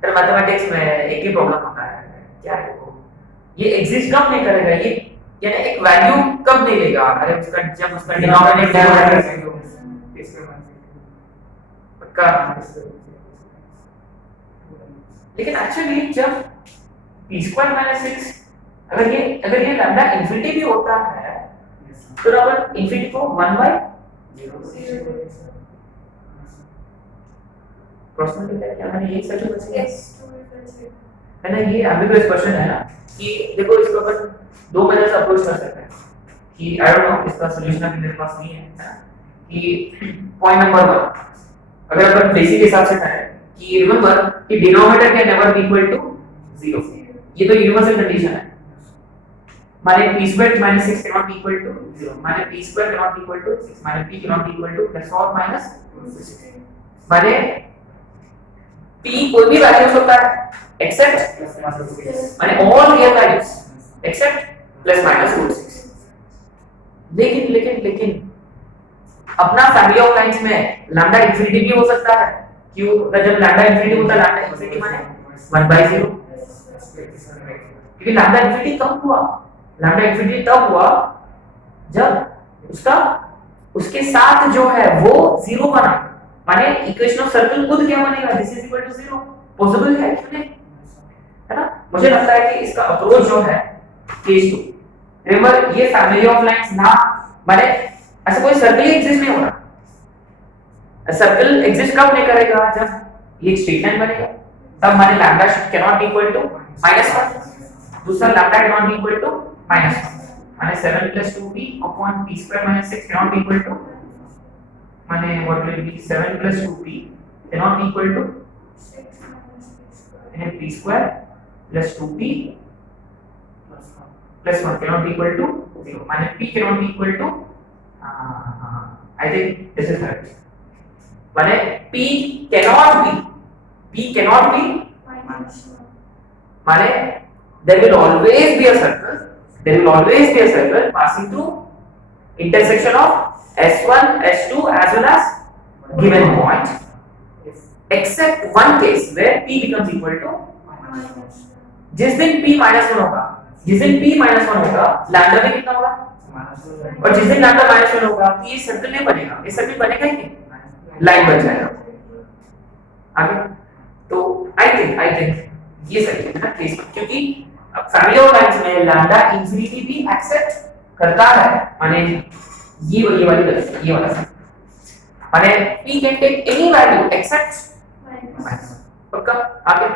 फिर मैथमेटिक्स में एक ही प्रॉब्लम होता है, क्या है वो, ये एग्जिस्ट कब नहीं करेगा, ये यानी एक वैल्यू कब नहीं लेगा, अरे उसका जब उसका डिनोमिनेटर पक्का। लेकिन एक्चुअली जब p² - 6 अगर ये लैम्डा इंफिनिटी भी होता है तो अपन इंफिनिटी को 1/0 प्रश्न क्या मैंने ये सच में Yes, 2 equals 0. है ना, ये एम्बिगुअस क्वेश्चन है ना कि देखो इसको अपन दो मेथड से अप्रोच कर सकते हैं कि आई डोंट नो इसका सॉल्यूशन अभी मेरे पास नहीं है ना, कि पॉइंट नंबर 1 अगर अपन बेसिक हिसाब से करें कि रिमेंबर कि denominator can never be equal to 0, ये तो यूनिवर्सल कंडीशन है, माने p² - 6 cannot be equal to 0, माने p² cannot be equal to 6, माने p cannot be equal to plus or minus 6, माने p कोई भी वैल्यू हो सकता है एक्सेप्ट माने ऑल रियल वैल्यूज एक्सेप्ट +- 6। लेकिन अपना फैमिली ऑफ लाइंस में लैम्डा इंफिनिटी भी हो सकता है, क्यों, जब लैम्डा इंफिनिटी होता है लैम्डा इंफिनिटी माने 1/0, क्योंकि लैम्डा इंफिनिटी कब हुआ, लैम्डा इंफिनिटी तब हुआ जब उसके साथ जो है वो 0 बना, माने इक्वेशन ऑफ सर्कल खुद क्या बनेगा, this is equal to 0, possible है क्यों नहीं, है ना। मुझे लगता है कि इसका अप्रोच जो है केस 2, रिमेंबर ये फैमिली ऑफ लाइंस ना, माने ऐसा कोई सर्कल एग्जिस्ट नहीं हो रहा, सर्कल एग्जिस्ट कब नहीं करेगा, जब ये स्ट्रेट लाइन बनेगा, तब माने lambda can not be equal to -1, दूसरा lambda can not be equal to -1, माने 7 + 2p upon p² - 6 cannot be equal to, माने what will be 7 + 2p cannot be equal to 6 minus p². and p² + 2p + 1 cannot be equal to 0, माने p cannot be equal to I think this is correct, माने p cannot be Minus 1. माने there will always be a circle passing through intersection of S1 S2 as well as given point, except one case where p becomes equal to, Minus 1. जिस दिन p - 1 होगा, lambda भी कितना होगा, और जिस दिन लैम्डा -1 होगा तो ये सर्कल नहीं बनेगा, ये सर्कल बनेगा ही नहीं, लाइन बन जाएगा आगे। तो आई थिंक ये सही है ना केस, क्योंकि फैमिली ऑफ लाइंस में लैम्डा इंफिनिटी भी एक्सेप्ट करता है, माने ये वाली गलत, ये वाला सही, माने p can take any value except Minus. पक्का आगे।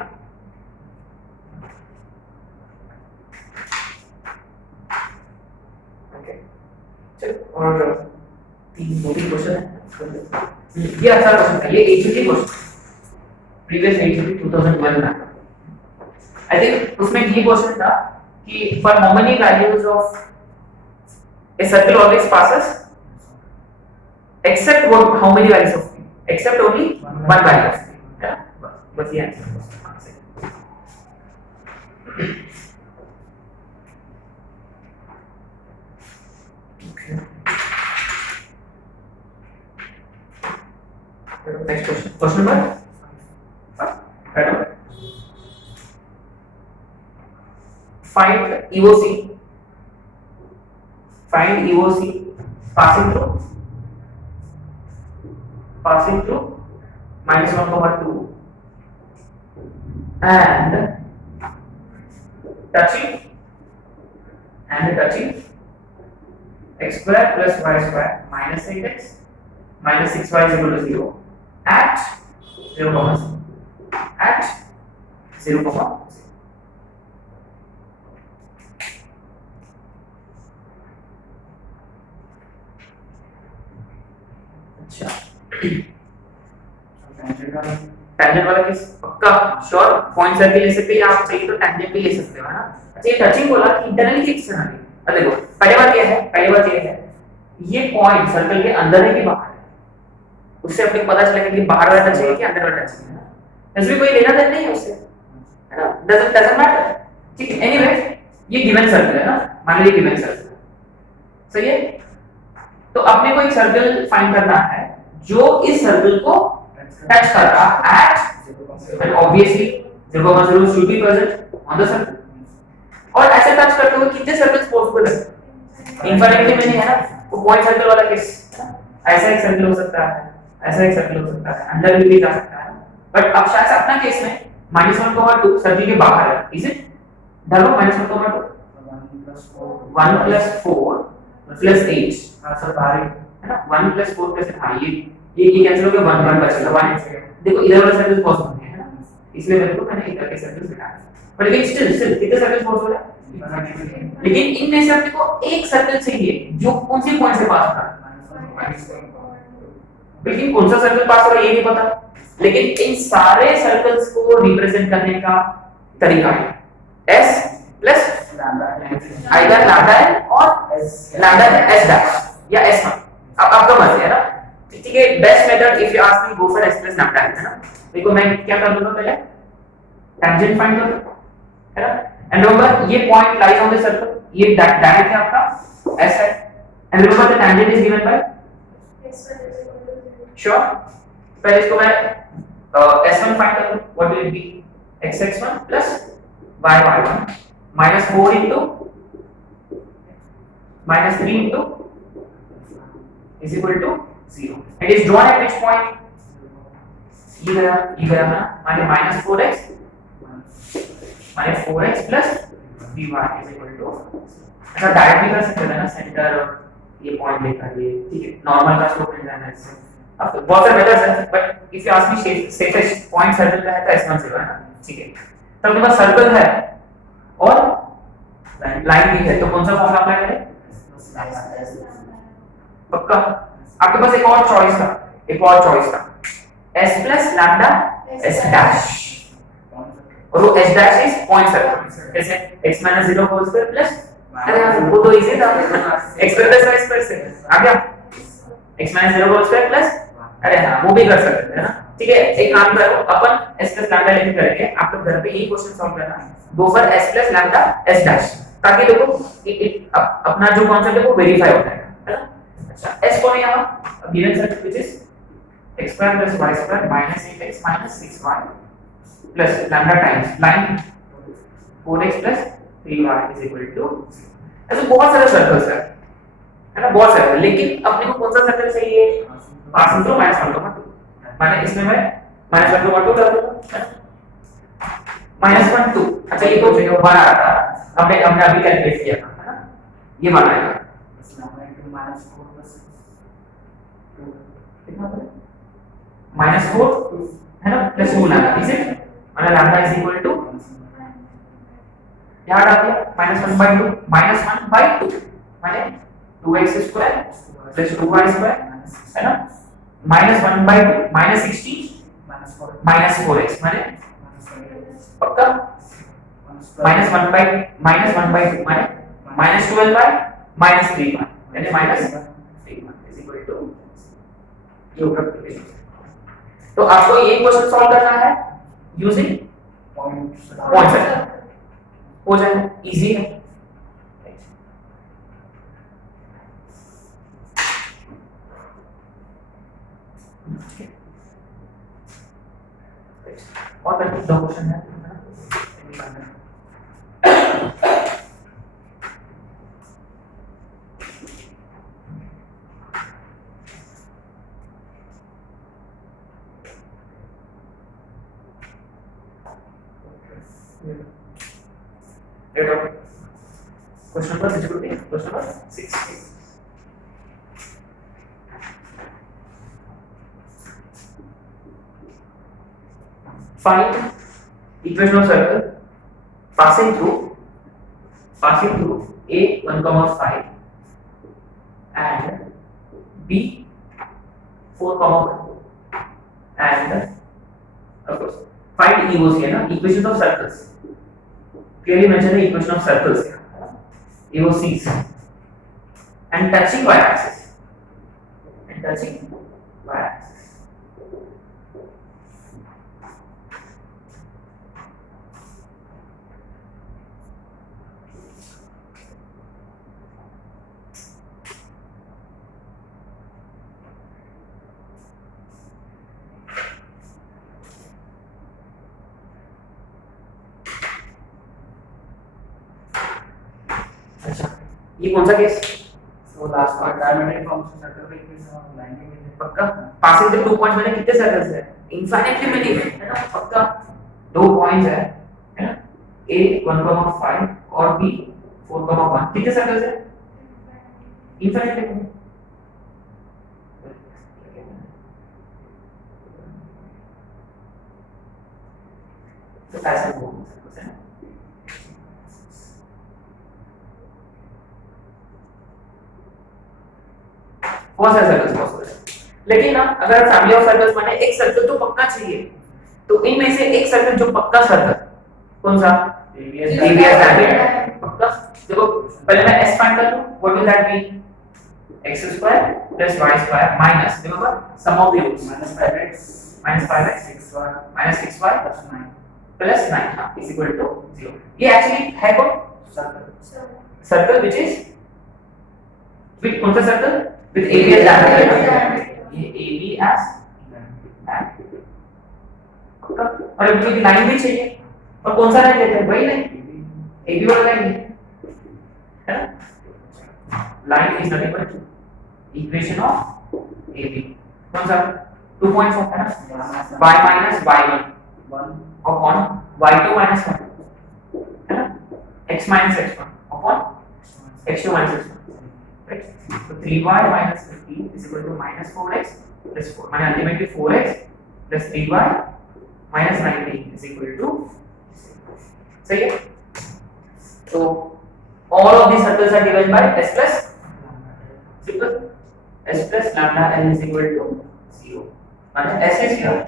ओके चलो, और 3 क्वेश्चन है, ये अच्छा क्वेश्चन था, ये एचयूटी क्वेश्चन, प्रीवियस एचयूटी 2012 में, आई थिंक उसमें ये क्वेश्चन था कि for how many values of a circle always passes except how many values of p, except only one value of p, है ना, बस ये आंसर है। Next question number 5, find EOC passing through -1, 2 and touching x² + y² -8x -6y = 0 at 0, 0, tangent वाला case पक्का sure point circle ले सकते हैं आप चाहिए तो टेंजेंट भी ले सकते हो है ना। अच्छा ये टचिंग बोला कि इंटरनली कि एक्सटर्नली। अब देखो पहली बात ये है ये पॉइंट सर्कल के अंदर है कि बाहर है उससे अपने को पता चलेगा कि बाहर वाला टच है कि अंदर वाला टच है ना। इसमें कोई लेना देना नहीं है उससे है ना डजंट मैटर ठीक है। एनीवे ये गिवन सर्कल है ना मान लीजिए गिवन सर्कल सही है। तो अपने को एक सर्कल फाइंड करना है जो इस सर्कल को टच कर रहा at end obviously 0,0 should be present on the circle और ऐसे टच करते हुए कितने सर्कल्स पॉसिबल है इंफिनिटी में नहीं है ना वो पॉइंट सर्कल वाला केस ऐसा एक सर्कल हो सकता है ऐसा एक सर्कल हो सकता है अंदर भी जा सकता है बट अब शायद अपना केस में -1,2 सर्कल के बाहर है इज इट डालो -1,2 1 + 4 + 8 हां सर बाहर है ना 1 + 4 कैसे हाँ ये कैंसिल हो गया 1 बचेगा 1 देखो इधर वाला सर्कल पॉसिबल नहीं है ना इसलिए मैंने इधर के सर्कल बिठाया पर लेकिन स्टिल कितने सर्कल पॉसिबल है लेकिन इनमें से अपने को एक सर्कल चाहिए जो कौन से पॉइंट से पास हो रहा है लेकिन कौन सा सर्कल पास हो रहा है ये नहीं पता लेकिन इन सारे सर्कल्स को रिप्रेजेंट करने का तरीका है s plus either lambda n और लैम्डा s डैश या s वन अब आपका मर्जी है ना ठीक है best method if you ask me go for s plus lambda है ना। देखो मैं क्या कर दूंगा पहले टेंजेंट फाइंड कर है ना एंड रिमेंबर ये point lies on the circle ये डायरेक्ट है आपका s है and remember the tangent is given bye sure पहले इसको मैं s1 फाइंड कर लूं what will it be x(x1) plus y(y1) minus 4 into minus 3 into is equal to 0 and is drawn at which point ये गया ना माने -4x plus dy is equal to अच्छा डायरेक्ट भी कर सकते हैं ना सेंटर और ये पॉइंट लेकर ये ठीक है नॉर्मल का स्लोप मिल जाना है इससे अब तो बहुत सारे मेथड्स हैं but if you ask me safest point circle का है तो S1 0 है ना ठीक है तब अपने पास सर्कल है और लाइन भी है तो कौन सा फॉर्मूला अप्लाई करें पक्का आपके पास एक और चॉइस था s plus lambda s dash और वो s dash is point circle कैसे x - 0 होल स्क्वायर प्लस अरे यार वो तो इजी था x प्लस y स्क्वायर से आ गया x - 0 होल स्क्वायर प्लस अरे हां वो भी कर सकते हैं ना ठीक है। एक काम करो अपन s प्लस लैम्डा लेके करेंगे आप लोग घर पे यही क्वेश्चन सॉल्व करना go for s plus lambda s dash ताकि देखो अपना जो कांसेप्ट है वो वेरीफाई हो जाएगा है ना। अच्छा s कौन है यहां given circle which is x square plus y square minus 8x minus 6y plus lambda times line 4x plus 3y is equal to ऐसे बहुत सारे सर्कल्स है ना बहुत सारे लेकिन अपने को कौन सा सर्कल चाहिए पासिंग थ्रू -1,2 माने इसमें मैं -1,2 कर दूंगा -1,2 अच्छा ये तो 1 आ रहा था हमने अभी कैलकुलेट किया था है ना ये मान आएगा -4 है ना प्लस 2 लैम्डा इज इट माने लैम्डा इज इक्वल टू याद आ गया -1/2 -1/2 माने 2x square plus 2y square है ना -1/2 -16 -4x माने पक्का -1/2 माने -12 बाय -3 यानी -3 इज इक्वल टू ये होगा। तो आपको ये क्वेश्चन सॉल्व करना है यूजिंग पॉइंट सर्कल हो जाएगा इजी है। और फिर दो क्वेश्चन है question number 6 find equation of circle passing through a 1,5 and b 4,1 and of course find EOC है ना, equation of circles, clearly mention the equation of circles, EOCs and touching y axis अच्छा, ये कौन सा case? So last part diametric forms of circle का equation और line के लिए पक्का पासिंग द 2 पॉइंट्स मैंने कितने सर्कल्स है? इनफाइनाइटली मेनी है ना, पक्का 2 पॉइंट्स है ना, A 1,5 और B 4,1 कितने सर्कल्स है? Infinitely many. तो ऐसा होगा सर्कल्स है ना, बहुत सारे सर्कल्स पॉसिबल है, लेकिन ना अगर फैमिली ऑफ सर्कल्स माने एक सर्कल तो पक्का चाहिए, तो इनमें से एक सर्कल जो पक्का सर्कल कौन सा? ABS ABS डायमीटर पक्का। देखो पहले मैं s फाइंड कर लूं, what will that be? x square plus y square minus, remember sum of the roots, -5x -6y plus 9 हां इज इक्वल टू 0। ये एक्चुअली है कौन? सर्कल व्हिच इज विद कौन सा सर्कल? with ABS diameter, ये AB as और अब मुझे लाइन भी चाहिए, और कौन सा लाइन लेते हैं? वही लाइन AB वाला लाइन है ना। Line is nothing but equation of AB, कौन सा? 2 पॉइंट्स होता है ना, y minus y1 upon y2 minus 1 है ना, x minus x1 upon x2 minus x1, right? So 3y minus 15 is equal to minus 4x plus 4, माने ultimately 4x plus 3y minus 19 is equal to, सही है? So all of these circles are given by s plus simple s plus lambda n is equal to 0, माने s is here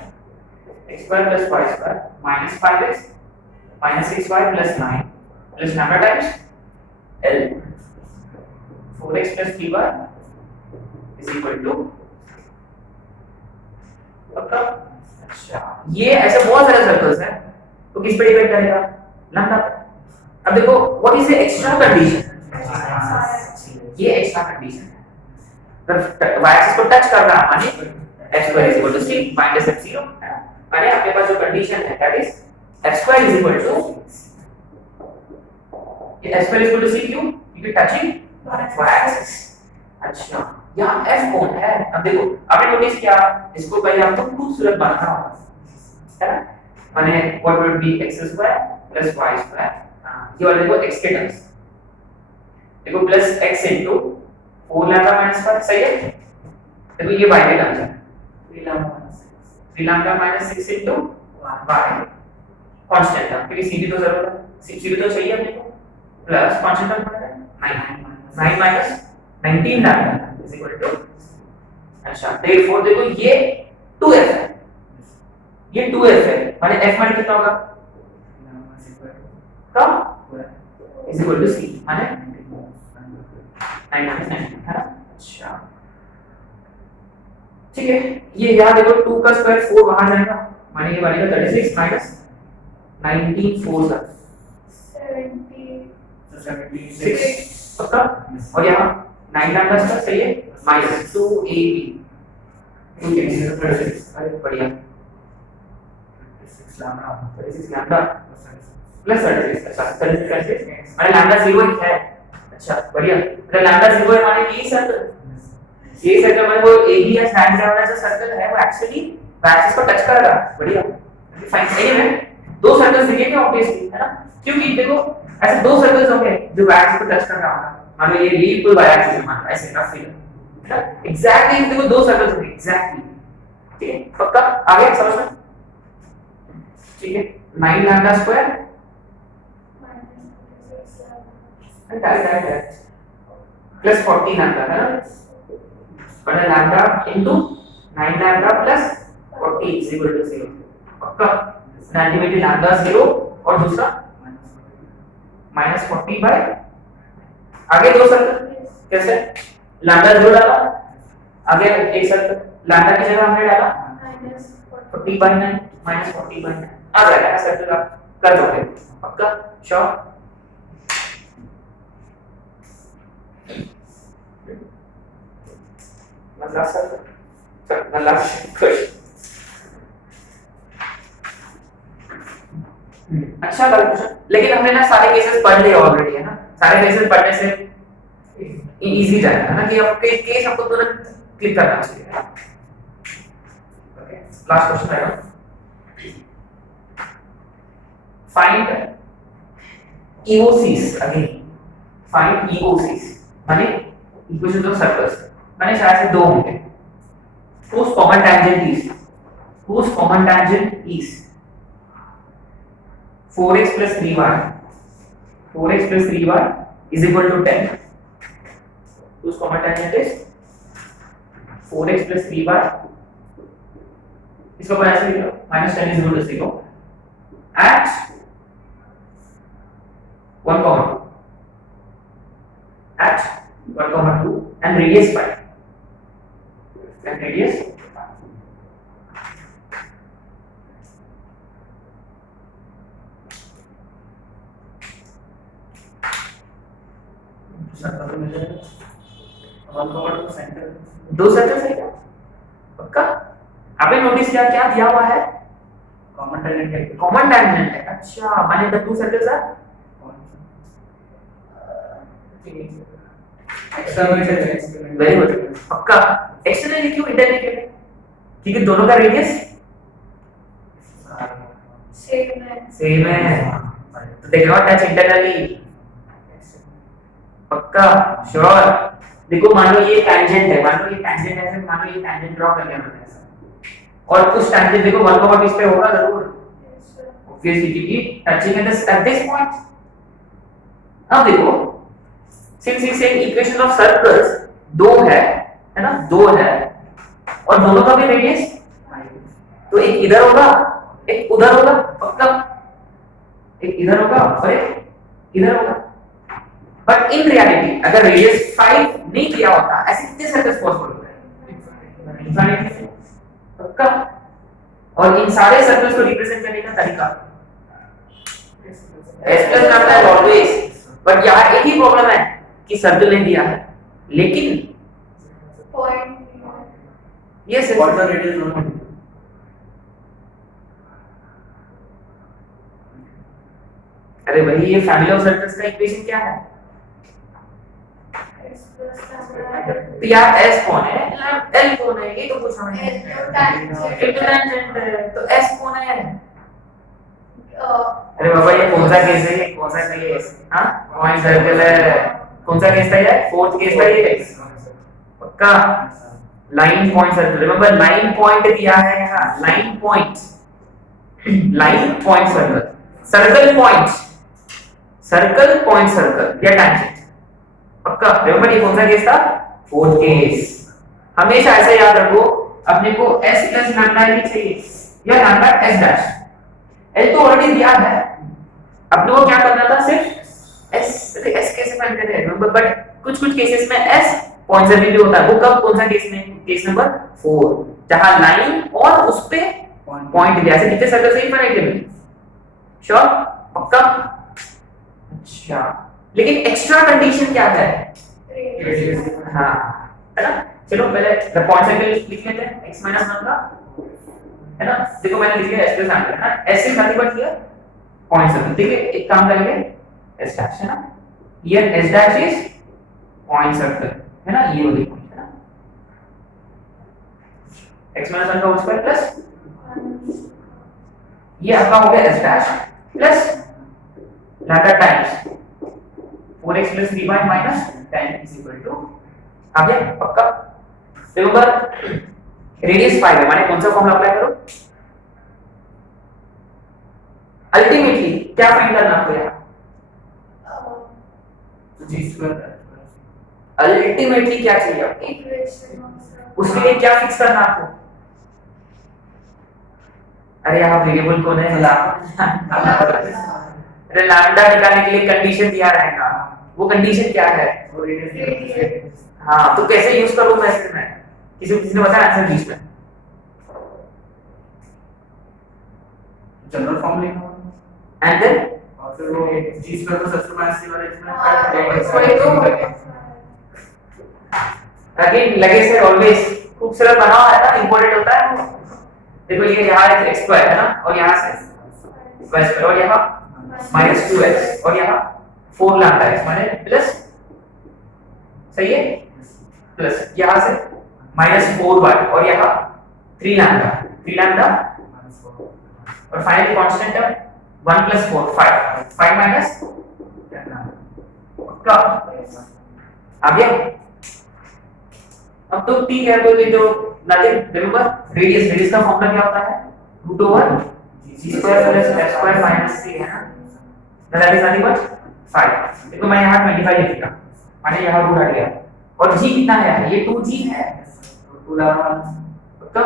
x square plus y square minus 5x minus 6y plus 9 plus lambda times l 4x plus 3y is equal to, पक्का? अच्छा, ये ऐसे बहुत सारे circles हैं, तो किस पे डिपेंड करेगा? लैम्डा पे। अब देखो what is the extra condition? ये एक्स्ट्रा कंडीशन है, अगर y एक्सिस को टच कर रहा है माने x square is equal to c minus f0, माने आपके पास जो कंडीशन है that is f square is equal to, ये f square is equal to c क्यों? क्योंकि टचिंग y एक्सिस। अच्छा, यहाँ f कौन है? अब देखो आपने नोटिस किया, इसको पहले आपको खूबसूरत बनाना होगा, है ना, माने what would be x square plus y square, ये वाला देखो x के टर्म्स, देखो plus x into 4 lambda minus 5, सही है? देखो ये y के टर्म्स है, 3 lambda minus 6 into y constant term, क्योंकि c भी तो जरूरत है, c भी तो चाहिए अपने को, प्लस कांस्टेंट टर्म है 9 minus 19 lambda is equal to, अच्छा therefore देखो ये 2f है, ये 2f है, माने f माने कितना होगा? कम is equal to c, माने 9 minus 9 है ना। अच्छा ठीक है, ये यहाँ देखो 2 का स्क्वायर 4 वहां जाएगा, माने ये बनेगा 36 minus 19 4 सर 76, पक्का? और यहाँ 9 लैम्डा स्क्वायर, सही है, माइनस 2ab, अरे बढ़िया 36 लैम्डा प्लस 36, अच्छा 36 माने लैम्डा 0 है, अच्छा बढ़िया, तो लैम्डा 0 है माने ये सर्कल माने वो AB या डायमीटर वाला जो सर्कल है वो एक्चुअली एक्सिस को टच कर रहा है, बढ़िया फाइन, सही है। दो सर्कल्स दिखेंगे ऑब्वियसली, है ना, क्योंकि देखो ऐसे दो सर्कल्स होंगे जो एक्सिस को टच कर रहा होगा, मान लो ये बिल्कुल y एक्सिस है, मान लो ऐसे रफ फिगर, है ना, एग्जैक्टली देखो दो सर्कल्स होंगे एग्जैक्टली, ठीक है, पक्का? आगे समझ में? ठीक है, 9 लैम्डा स्क्वायर प्लस 40 लैम्डा है ना, बड़ा lambda into 9 lambda plus 40 is equal to 0 पक्का अल्टीमेटली लैम्डा 0 और दूसरा -40 बाय आगे दो सर्कल कैसे लैम्डा 0 डाला आगे एक सर्कल लैम्डा की जगह हमने डाला -40 40 बाय 9 -40 बाय 9 आ जाएगा ना सर्कल आप कर दोगे पक्का sure last circle last question अच्छा था क्वेश्चन लेकिन हमने ना सारे केसेस पढ़ लिए ऑलरेडी है ना सारे केसेस पढ़ने से इजी जाएगा है ना कि आपके केस आपको तुरंत क्लिक करना चाहिए लास्ट क्वेश्चन है find EOCs again find EOCs माने इक्वेशंस ऑफ सर्कल्स माने शायद से दो होंगे whose common tangent is 4x plus 3y 4x plus 3y is equal to 10 whose common tangent is 4x plus 3y इसको अपन ऐसे लिख लो -10 is equal to 0 at 1 comma 2 at 1 comma 2 and radius 5 and radius दो circle है क्या पक्का आपने notice किया क्या दिया हुआ है कॉमन टैंजेंट है अच्छा माने the two circles are very good पक्का एक्सटर्नली क्यों इंटरनली क्यों क्योंकि दोनों का रेडियस सेम है तो they can not touch internally पक्का श्योर देखो मान लो ये टैंजेंट है मान लो ये टैंजेंट है मान लो ये टैंजेंट ड्रॉ कर लिया मैंने ऐसा और कुछ टैंजेंट देखो 1 कॉमा इस पे होगा जरूर ऑब्वियसली क्योंकि टचिंग एट दिस पॉइंट अब देखो since is saying equation of circles दो है ना दो है और दोनों का भी रेडियस तो एक इधर होगा एक उधर होगा पक्का एक इधर होगा और एक इधर होगा बट इन रियलिटी अगर रेडियस 5 नहीं किया होता ऐसे कितने सर्कल्स पॉसिबल होते हैं इनफाइनाइटली पक्का और इन सारे सर्कल्स को रिप्रेजेंट करने का तरीका s प्लस लैम्डा है ऑलवेज बट यहाँ एक ही प्रॉब्लम है कि सर्कल नहीं दिया है लेकिन point yes What the radius known? अरे भाई ये फैमिली ऑफ सर्कल्स का इक्वेशन क्या है तो यार s कौन है l कौन है ये तो कुछ समझ नहीं टैंजेंट है तो s कौन है अरे बाबा ये कौन सा केस है ये कौन सा केस हां पॉइंट सर्कल है कौन सा केस था ये फोर्थ केस था ये पक्का line point circle remember line point दिया है यहां line point circle point circle या टैंजेंट पक्का रिमेंबर ये कौन सा केस था फोर्थ केस हमेशा ऐसा याद रखो अपने को s प्लस लैम्डा ही चाहिए या लैम्डा s डैश l तो ऑलरेडी दिया है अपने को क्या करना था सिर्फ s कैसे फाइंड करते हैं रिमेंबर बट कुछ केसेस में s पॉइंट से भी होता है वो कब कौन सा केस में केस नंबर 4 जहां लाइन और उस पे पॉइंट दिया ऐसे कितने सर्कल से इनफाइनाइट मिले श्योर पक्का अच्छा लेकिन एक्स्ट्रा कंडीशन क्या है हाँ है ना चलो पहले द पॉइंट सर्कल लिख लेते हैं x 1 का है ना देखो मैंने लिख दिया s प्लस लैम्डा है ना s से nothing but here point circle ठीक है एक काम करेंगे s डैश है ना here s dash is point circle है ना ये वाली पॉइंट है ना x 1 का होल स्क्वायर प्लस ये आपका हो गया s dash plus lambda times 4x plus 3y minus 10 is equal to आ गया पक्का रिमेंबर रेडियस 5 है माने कौन सा फॉर्मूला अप्लाई करो अल्टीमेटली क्या फाइंड करना आपको यार g2 अल्टीमेटली क्या चाहिए आपको इक्वेशन ऑफ उसके लिए क्या फिक्स करना आपको अरे यहाँ वेरिएबल कौन है? अरे लैम्डा निकालने के लिए कंडीशन दिया रहेगा, वो कंडीशन क्या है? हाँ, तो कैसे यूज करूँ मैं इसमें? किसी ने बताया आंसर बीच में? जनरल फॉर्म लिखा एंड देन और फिर वो जी स्क्वायर को सबसे माइनस सी वाले इसमें अगेन लगे से ऑलवेज खूबसूरत बना हुआ है ना, इंपॉर्टेंट होता है वो। देखो ये यहाँ x स्क्वायर है ना, और यहाँ से y स्क्वायर, और यहाँ -2x, और यहाँ 4 लैम्डा x माने प्लस, सही है, प्लस यहाँ से -4y, और यहाँ 3 लैम्डा और फाइनल कांस्टेंट है 1 + 4 5 माइनस का आ गया। अब तो ठीक है, तो ये जो नथिंग, रिमेंबर रेडियस का फॉर्मूला क्या होता है? √g² + f² - c है ना, दैट इज नथिंग बट 5। देखो मैं यहाँ 25 लिखूंगा, माने यहाँ रूट हट गया, और g कितना है? ये 2g है, तो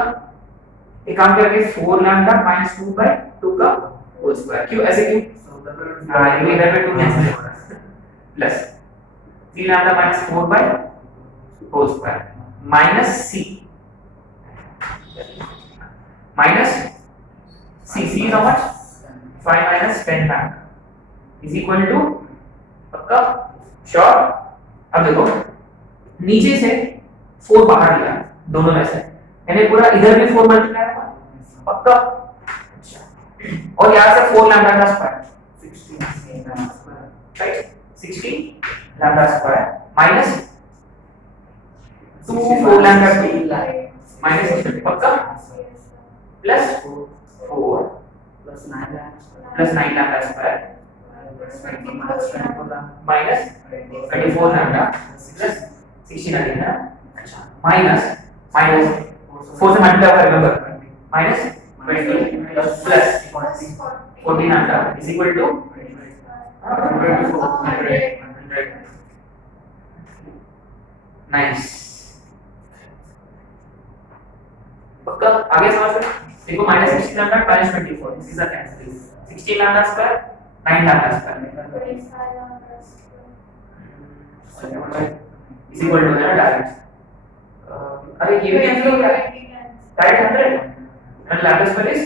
एक काम करके 4 लैम्डा -2/2 का होल स्क्वायर, क्यों ऐसे क्यों? हां ये इधर पे 2 कैंसिल हो रहा है, plus 3 lambda -4/2 whole square minus c c is how much? 5 - 10 lambda is equal to, पक्का श्योर? अब देखो नीचे से 4 बाहर लिया दोनों में से, यानी पूरा इधर भी 4 मल्टीप्लाई होगा, पक्का? अच्छा, और यहाँ से 4 लैम्डा का square 16 right, 16 lambda square minus 2 4 lambda minus, पक्का? Plus 4 plus 9 lambda square minus 24 lambda plus 16 आ गया। अच्छा, माइनस 4 से मल्टीप्लाई कर, remember minus 20 plus 14 lambda is equal to 100। Nice, पक्का आगे समझ में? देखो -16 lambda -24, this is a cancel, 16 lambda square 9 lambda square is equal to है डायरेक्ट, अरे ये भी कैंसिल हो गया direct 100, and lambda square is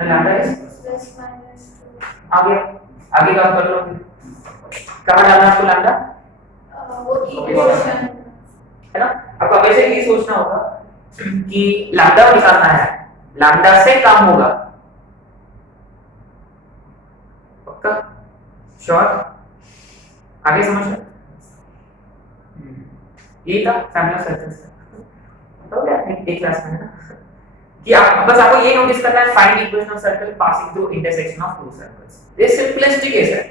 lambda is आगे का कर लो, कहां डालना आपको लैम्डा? वो इक्वेशन है ना। आपको हमेशा ये सोचना होगा कि लैम्डा निकालना है, लैम्डा से कम होगा, पक्का श्योर? आगे समझ लो, ये था फैमिली ऑफ सर्कल्स, तो क्या एक क्लास में है ना, कि आप बस आपको ये नोटिस करना है, find equation of circle passing through intersection of to circles. This simplest case है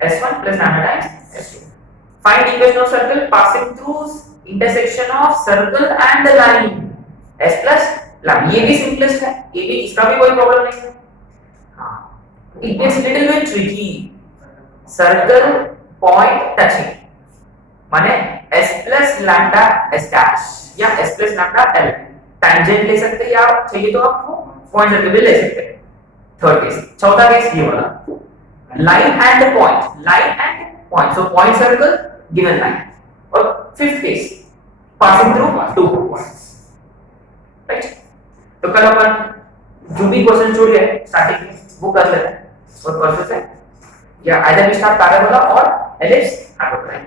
s1 + lambda times s2। Find equation of circle passing through intersection of circle and the line s + lambda, ये भी simplest है, ये भी, इसका भी कोई problem नहीं है। हां, it is little bit tricky, circle point touching माने s + लैम्डा s डैश या s + लैम्डा l, टैंजेंट ले सकते हैं, या चाहिए तो आप पॉइंट सर्कल भी ले सकते हैं। थर्ड केस, चौथा केस ये वाला, line and point, so point circle given line. और fifth case, passing through two points, right? तो कल अपन जो भी क्वेश्चन छोड़ गए स्टार्टिंग में वो कर लेते हैं, और परसों से या आइदर वी स्टार्ट पैराबोला और एलिप्स हाइपरबोला।